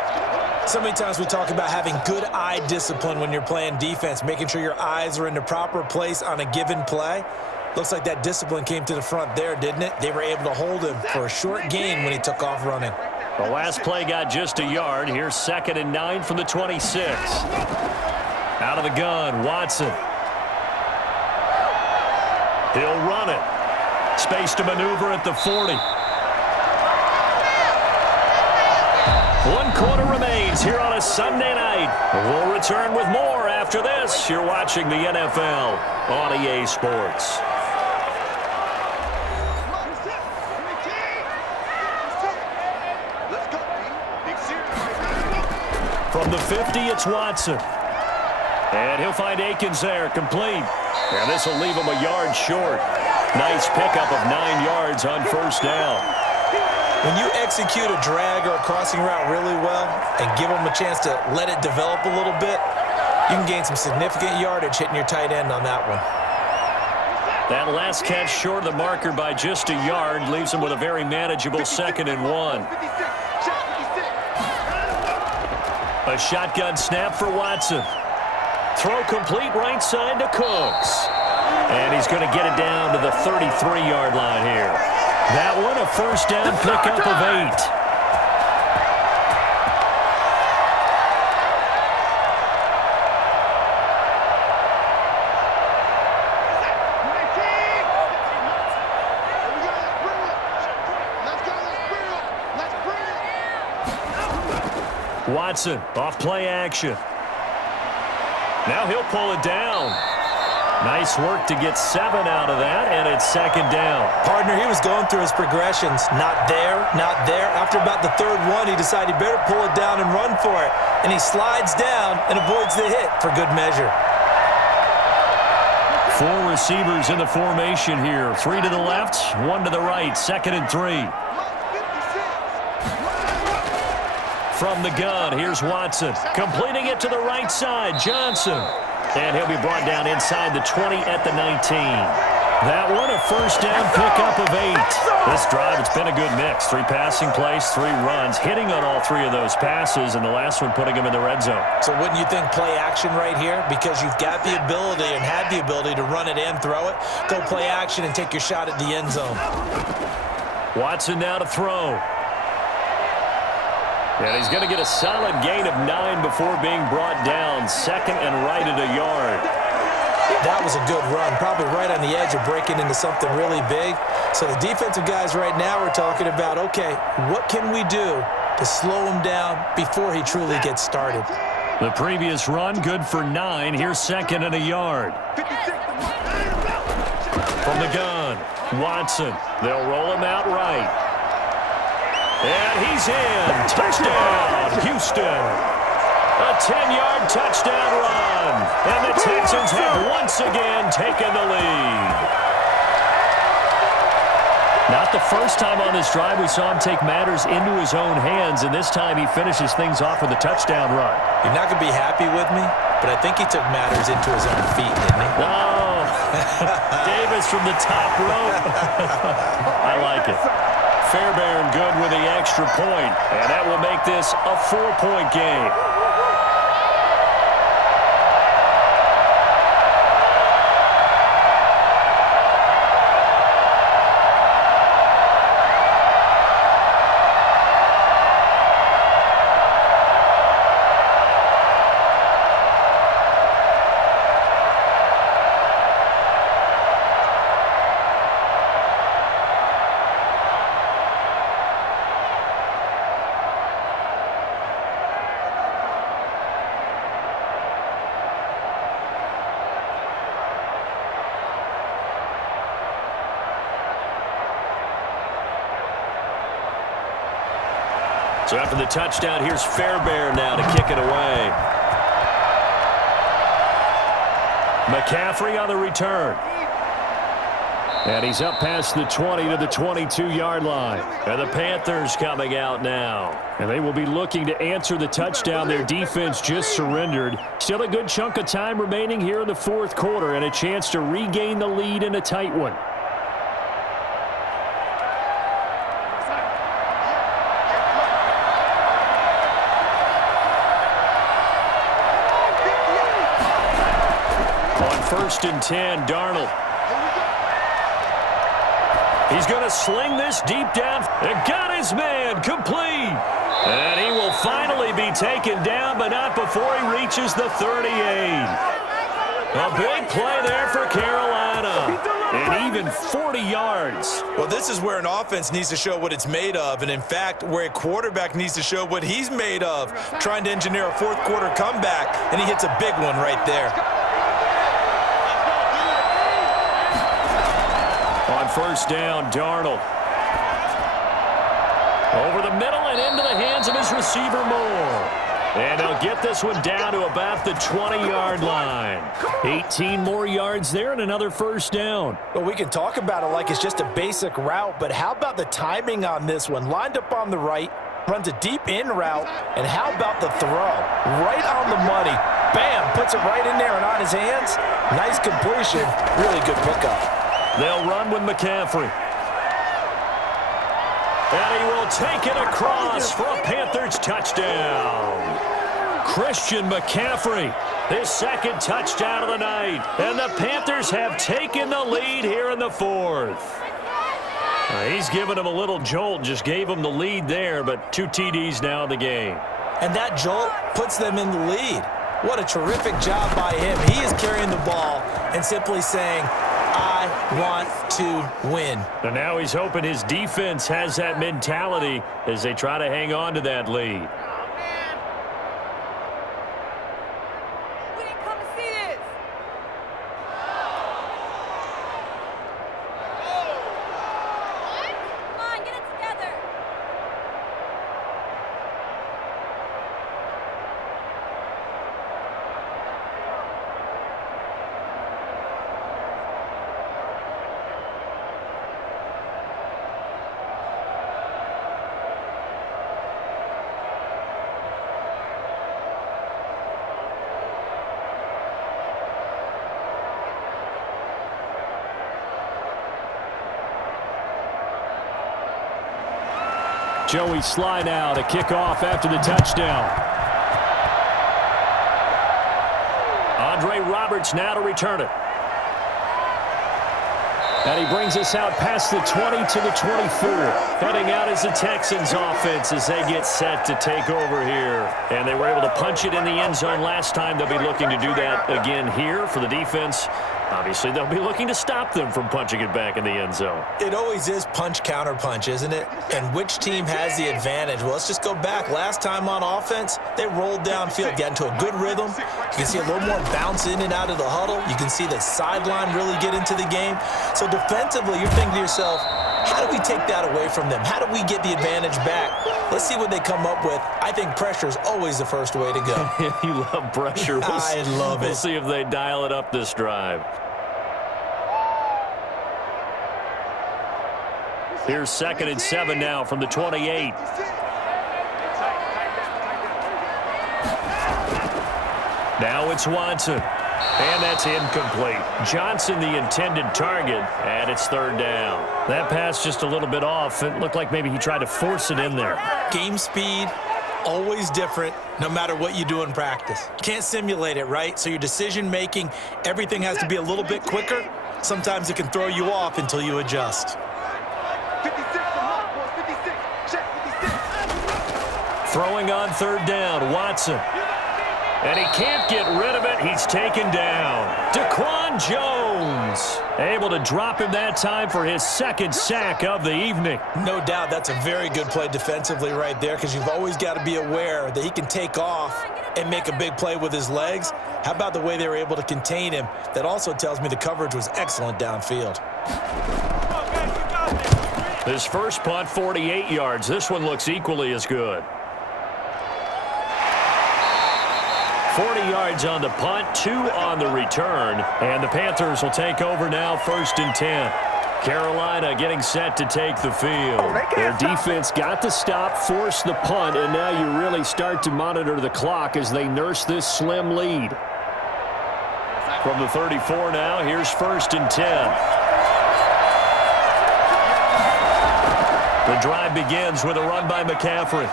So many times we talk about having good eye discipline when you're playing defense, making sure your eyes are in the proper place on a given play. Looks like that discipline came to the front there, didn't it? They were able to hold him for a short gain when he took off running. The last play got just a yard. Here's 2nd and 9 from the 26. Out of the gun, Watson. He'll run it. Space to maneuver at the 40. 1 quarter remains here on a Sunday night. We'll return with more after this. You're watching the NFL on EA Sports. From the 50, it's Watson. And he'll find Akins there, complete. And this will leave him a yard short. Nice pickup of 9 yards on 1st down. When you execute a drag or a crossing route really well and give them a chance to let it develop a little bit, you can gain some significant yardage hitting your tight end on that one. That last catch short of the marker by just a yard leaves him with a very manageable 2nd and 1. A shotgun snap for Watson. Throw complete right side to Cooks. And he's going to get it down to the 33-yard line here. That one a 1st down pickup of 8. Watson off play action. Now he'll pull it down. Nice work to get 7 out of that, and it's 2nd down. Partner, he was going through his progressions. Not there, not there. After about the 3rd one, he decided he better pull it down and run for it. And he slides down and avoids the hit for good measure. 4 receivers in the formation here. 3 to the left, 1 to the right. 2nd and 3. From the gun, here's Watson. Completing it to the right side, Johnson. And he'll be brought down inside the 20 at the 19. That one a first down pickup of 8. This drive, it's been a good mix. 3 passing plays, 3 runs, hitting on all 3 of those passes, and the last one putting him in the red zone. So wouldn't you think play action right here? Because you've got the ability and had the ability to run it and throw it. Go play action and take your shot at the end zone. Watson now to throw. And he's going to get a solid gain of 9 before being brought down. Second and right at a yard. That was a good run, probably right on the edge of breaking into something really big. So the defensive guys right now are talking about, okay, what can we do to slow him down before he truly gets started? The previous run, good for 9. Here's second and a yard. From the gun, Watson. They'll roll him out right. And he's in. Touchdown, Houston. A 10-yard touchdown run. And the Texans have once again taken the lead. Not the first time on this drive we saw him take matters into his own hands, and this time he finishes things off with a touchdown run. You're not going to be happy with me, but I think he took matters into his own feet, didn't he? Oh, Davis from the top rope. I like it. Fairbairn good with the extra point, and that will make this a 4-point game. So after the touchdown, here's Fairbairn now to kick it away. McCaffrey on the return. And he's up past the 20 to the 22-yard line. And the Panthers coming out now. And they will be looking to answer the touchdown their defense just surrendered. Still a good chunk of time remaining here in the fourth quarter and a chance to regain the lead in a tight one. First and 10, Darnold. He's going to sling this deep down. And got his man complete. And he will finally be taken down, but not before he reaches the 38. A big play there for Carolina. And even 40 yards. Well, this is where an offense needs to show what it's made of. And, in fact, where a quarterback needs to show what he's made of. Trying to engineer a fourth-quarter comeback, and he hits a big one right there. On first down, Darnold. Over the middle and into the hands of his receiver, Moore. And they'll get this one down to about the 20-yard line. 18 more yards there and another first down. Well, we can talk about it like it's just a basic route, but how about the timing on this one? Lined up on the right, runs a deep in route, and how about the throw? Right on the money. Bam, puts it right in there and on his hands. Nice completion, really good pickup. They'll run with McCaffrey. And he will take it across for a Panthers touchdown. Christian McCaffrey, his second touchdown of the night. And the Panthers have taken the lead here in the fourth. He's given him a little jolt, just gave him the lead there, but 2 TDs now in the game. And that jolt puts them in the lead. What a terrific job by him. He is carrying the ball and simply saying, I want to win. And now he's hoping his defense has that mentality as they try to hang on to that lead. We didn't come to see this. Come on, get it together. Joey Sly now to kick off after the touchdown. Andre Roberts now to return it. And he brings us out past the 20 to the 24. Heading out is the Texans offense as they get set to take over here. And they were able to punch it in the end zone last time. They'll be looking to do that again here for the defense. Obviously, they'll be looking to stop them from punching it back in the end zone. It always is punch, counter punch, isn't it? And which team has the advantage? Well, let's just go back. Last time on offense, they rolled downfield, got into a good rhythm. You can see a little more bounce in and out of the huddle. You can see the sideline really get into the game. So defensively, you're thinking to yourself, how do we take that away from them? How do we get the advantage back? Let's see what they come up with. I think pressure is always the first way to go. You love pressure. I love it. We'll see if they dial it up this drive. Here's 2nd and 7 now from the 28. Now it's Watson. And that's incomplete. Johnson, the intended target, and it's 3rd down. That pass just a little bit off. It looked like maybe he tried to force it in there. Game speed, always different, no matter what you do in practice. Can't simulate it, right? So your decision-making, everything has to be a little bit quicker. Sometimes it can throw you off until you adjust. 56 to mark, boys. 56. Check 56. Throwing on 3rd down, Watson. And he can't get rid of it. He's taken down. Daquan Jones able to drop him that time for his 2nd sack of the evening. No doubt that's a very good play defensively right there, because you've always got to be aware that he can take off and make a big play with his legs. How about the way they were able to contain him? That also tells me the coverage was excellent downfield. His first punt, 48 yards. This one looks equally as good. 40 yards on the punt, 2 on the return. And the Panthers will take over now, 1st and 10. Carolina getting set to take the field. Their defense got the stop, forced the punt, and now you really start to monitor the clock as they nurse this slim lead. From the 34 now, here's 1st and 10. The drive begins with a run by McCaffrey.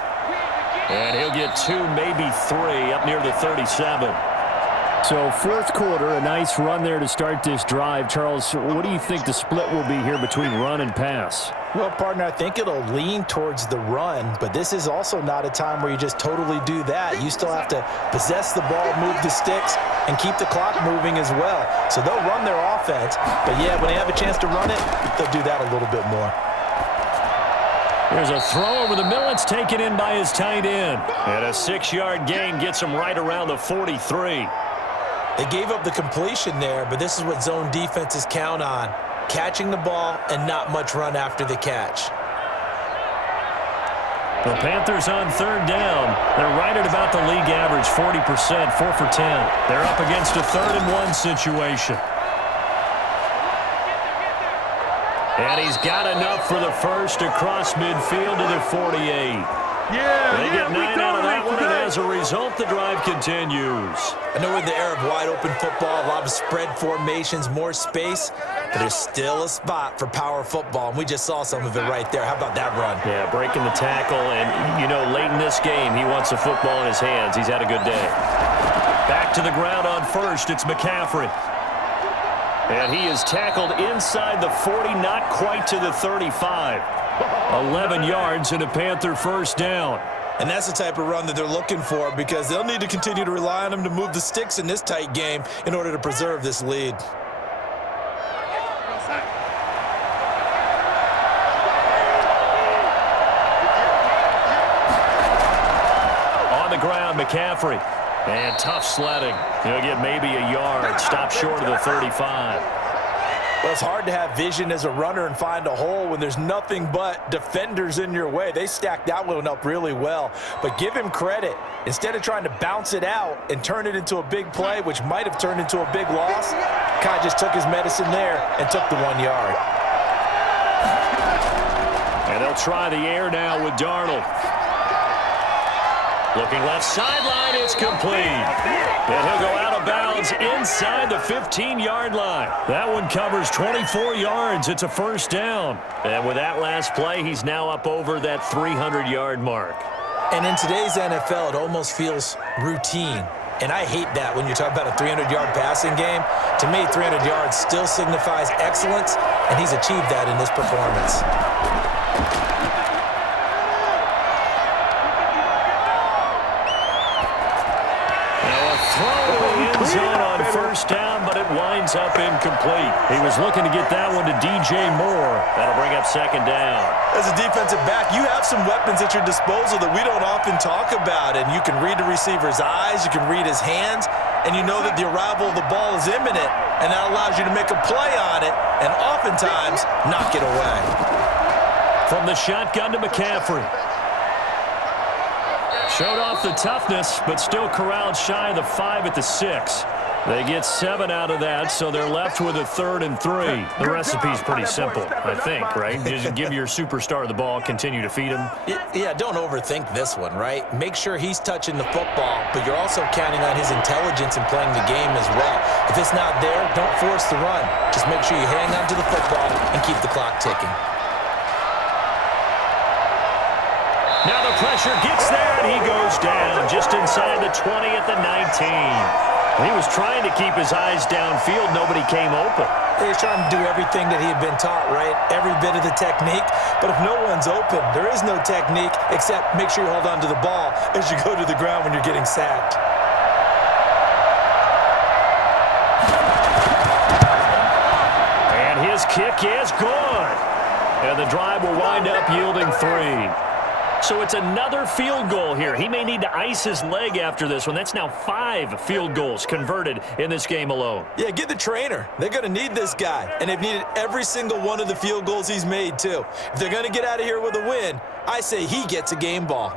And he'll get 2, maybe 3, up near the 37. So 4th quarter, a nice run there to start this drive. Charles, what do you think the split will be here between run and pass? Well, partner, I think it'll lean towards the run, but this is also not a time where you just totally do that. You still have to possess the ball, move the sticks, and keep the clock moving as well. So they'll run their offense, but yeah, when they have a chance to run it, they'll do that a little bit more. There's a throw over the middle. It's taken in by his tight end. And a 6-yard gain gets him right around the 43. They gave up the completion there, but this is what zone defenses count on. Catching the ball and not much run after the catch. The Panthers on 3rd down. They're right at about the league average, 40%, 4 for 10. They're up against a 3rd and 1 situation. And he's got enough for the first across midfield to the 48. They get 9 out of that one, and as a result, the drive continues. I know we're in the era of wide-open football, a lot of spread formations, more space, but there's still a spot for power football, and we just saw some of it right there. How about that run? Yeah, breaking the tackle, and, you know, late in this game, he wants the football in his hands. He's had a good day. Back to the ground on 1st, it's McCaffrey. And he is tackled inside the 40, not quite to the 35. 11 yards and a Panther 1st down. And that's the type of run that they're looking for, because they'll need to continue to rely on him to move the sticks in this tight game in order to preserve this lead. On the ground, McCaffrey. And tough sledding. He'll get maybe a yard. Stop short of the 35. Well, it's hard to have vision as a runner and find a hole when there's nothing but defenders in your way. They stacked that one up really well. But give him credit. Instead of trying to bounce it out and turn it into a big play, which might have turned into a big loss, kind of just took his medicine there and took the 1 yard. And they'll try the air now with Darnold. Looking left sideline, it's complete. And he'll go out of bounds inside the 15-yard line. That one covers 24 yards. It's a first down. And with that last play, he's now up over that 300-yard mark. And in today's NFL, it almost feels routine. And I hate that when you talk about a 300-yard passing game. To me, 300 yards still signifies excellence, and he's achieved that in this performance. Zone on first down, but it winds up incomplete. He was looking to get that one to DJ Moore. That'll bring up second down. As a defensive back, you have some weapons at your disposal that we don't often talk about, and you can read the receiver's eyes, you can read his hands, and you know that the arrival of the ball is imminent, and that allows you to make a play on it and oftentimes knock it away. From the shotgun to McCaffrey. Showed off the toughness, but still corralled shy of the 5 at the 6. They get 7 out of that, so they're left with a 3rd and 3. The recipe's pretty simple, I think, right? Just give your superstar the ball, continue to feed him. Yeah, don't overthink this one, right? Make sure he's touching the football, but you're also counting on his intelligence in playing the game as well. If it's not there, don't force the run. Just make sure you hang on to the football and keep the clock ticking. Now the pressure gets there, and he goes down just inside the 20 at the 19. He was trying to keep his eyes downfield. Nobody came open. He's trying to do everything that he had been taught, right? Every bit of the technique. But if no one's open, there is no technique except make sure you hold on to the ball as you go to the ground when you're getting sacked. And his kick is good. And the drive will wind up yielding 3. So it's another field goal here. He may need to ice his leg after this one. That's now 5 field goals converted in this game alone. Yeah, get the trainer. They're going to need this guy. And they've needed every single one of the field goals he's made, too. If they're going to get out of here with a win, I say he gets a game ball.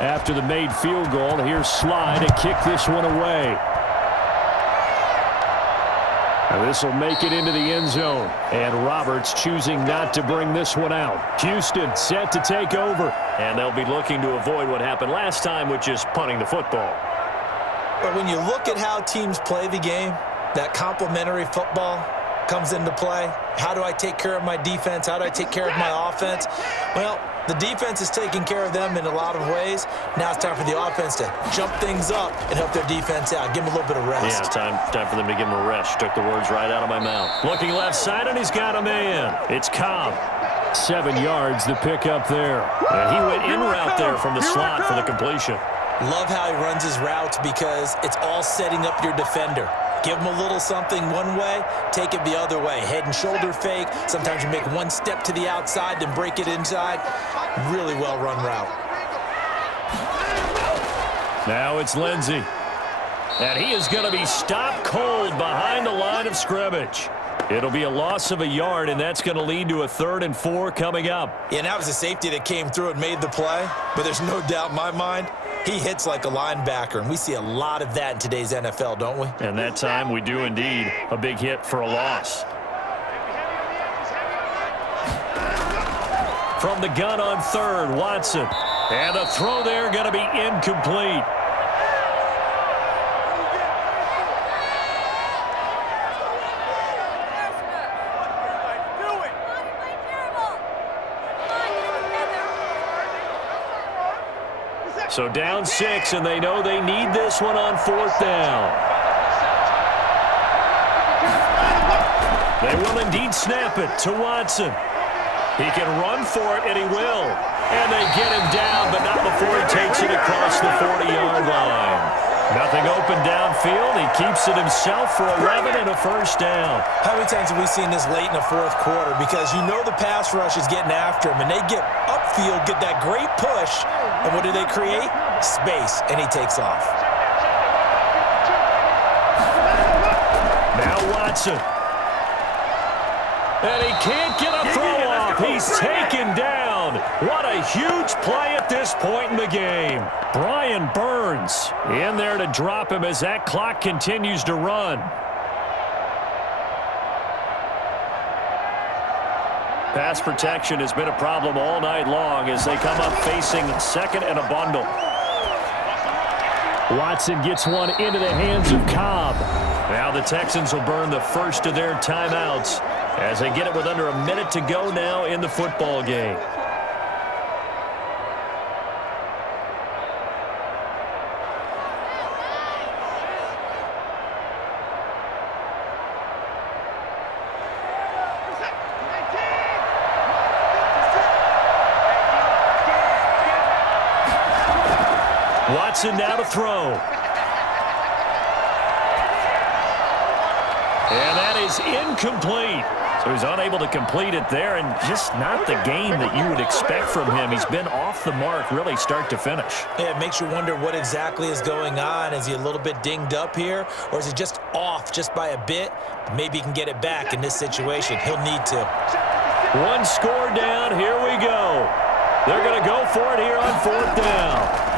After the made field goal, here's Sly to kick this one away. And this will make it into the end zone. And Roberts choosing not to bring this one out. Houston set to take over. And they'll be looking to avoid what happened last time, which is punting the football. But when you look at how teams play the game, that complementary football comes into play. How do I take care of my defense? How do I take care of my offense? Well, the defense is taking care of them in a lot of ways. Now it's time for the offense to jump things up and help their defense out. Give them a little bit of rest. Yeah, time for them to give him a rest. Took the words right out of my mouth. Looking left side, and he's got a man. It's Cobb. 7 yards the pick up there. And he went in route there from the slot for the completion. Love how he runs his routes because it's all setting up your defender. Give him a little something one way, take it the other way. Head and shoulder fake. Sometimes you make one step to the outside, then break it inside. Really well-run route. Now it's Lindsey. And he is going to be stopped cold behind the line of scrimmage. It'll be a loss of a yard, and that's going to lead to a 3rd and 4 coming up. Yeah, that was a safety that came through and made the play. But there's no doubt in my mind, he hits like a linebacker, and we see a lot of that in today's NFL, don't we? And that time we do indeed. A big hit for a loss. From the gun on 3rd, Watson. And the throw there going to be incomplete. So down 6, and they know they need this one on 4th down. They will indeed snap it to Watson. He can run for it, and he will. And they get him down, but not before he takes it across the 40-yard line. Nothing open downfield. He keeps it himself for 11 and a first down. How many times have we seen this late in the 4th quarter? Because you know the pass rush is getting after him, and they get up backfield, get that great push, and what do they create? Space, and he takes off. Now Watson. And he can't get a throw off. He's taken down. What a huge play at this point in the game. Brian Burns in there to drop him as that clock continues to run. Pass protection has been a problem all night long as they come up facing second and a bundle. Watson gets one into the hands of Cobb. Now the Texans will burn the first of their timeouts as they get it with under a minute to go now in the football game. Watson now to throw. And that is incomplete. So he's unable to complete it there, and just not the game that you would expect from him. He's been off the mark really start to finish. Yeah, it makes you wonder what exactly is going on. Is he a little bit dinged up here, or is he just off just by a bit? Maybe he can get it back in this situation. He'll need to. One score down. Here we go. They're going to go for it here on fourth down.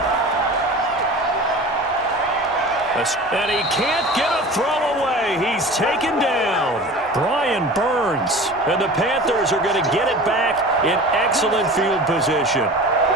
And he can't get a throw away. He's taken down. Brian Burns. And the Panthers are going to get it back in excellent field position.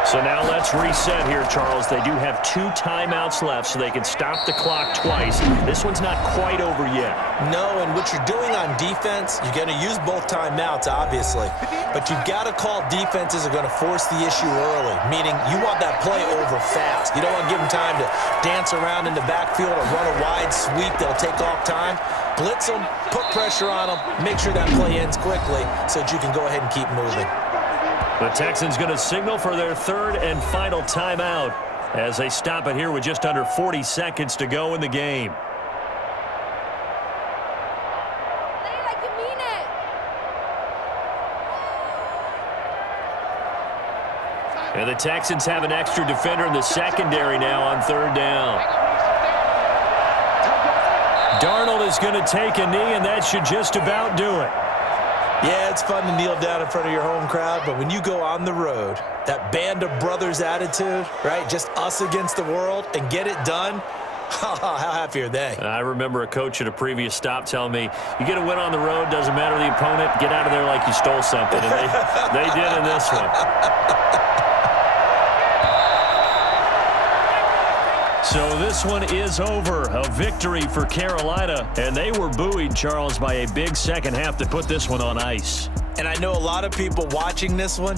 So now let's reset here, Charles. They do have 2 timeouts left, so they can stop the clock twice. This one's not quite over yet. No, and what you're doing on defense, you're going to use both timeouts, obviously. But you've got to call defenses are going to force the issue early, meaning you want that play over fast. You don't want to give them time to dance around in the backfield or run a wide sweep. They'll take off time. Blitz them, put pressure on them, make sure that play ends quickly so that you can go ahead and keep moving. The Texans going to signal for their third and final timeout as they stop it here with just under 40 seconds to go in the game. Play it like you mean it. And the Texans have an extra defender in the secondary now on third down. Darnold is going to take a knee, and that should just about do it. Yeah, it's fun to kneel down in front of your home crowd, but when you go on the road, that band of brothers attitude, right, just us against the world, and get it done, how happy are they? I remember a coach at a previous stop telling me, you get a win on the road, doesn't matter the opponent, get out of there like you stole something. And they did in this one. So this one is over. A victory for Carolina. And they were buoyed, Charles, by a big second half to put this one on ice. And I know a lot of people watching this one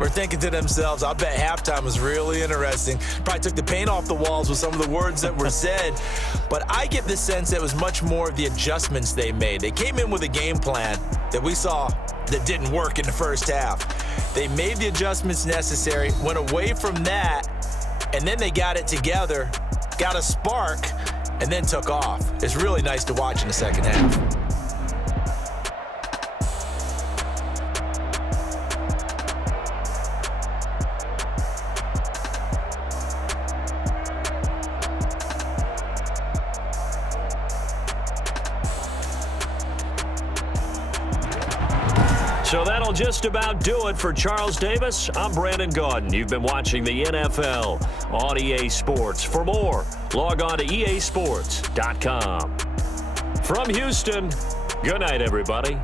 were thinking to themselves, I bet halftime was really interesting. Probably took the paint off the walls with some of the words that were said. But I get the sense that it was much more of the adjustments they made. They came in with a game plan that we saw that didn't work in the first half. They made the adjustments necessary, went away from that, and then they got it together, got a spark, and then took off. It's really nice to watch in the second half. So that'll just about do it for Charles Davis. I'm Brandon Gaudin. You've been watching the NFL on EA Sports. For more, log on to easports.com. From Houston, good night, everybody.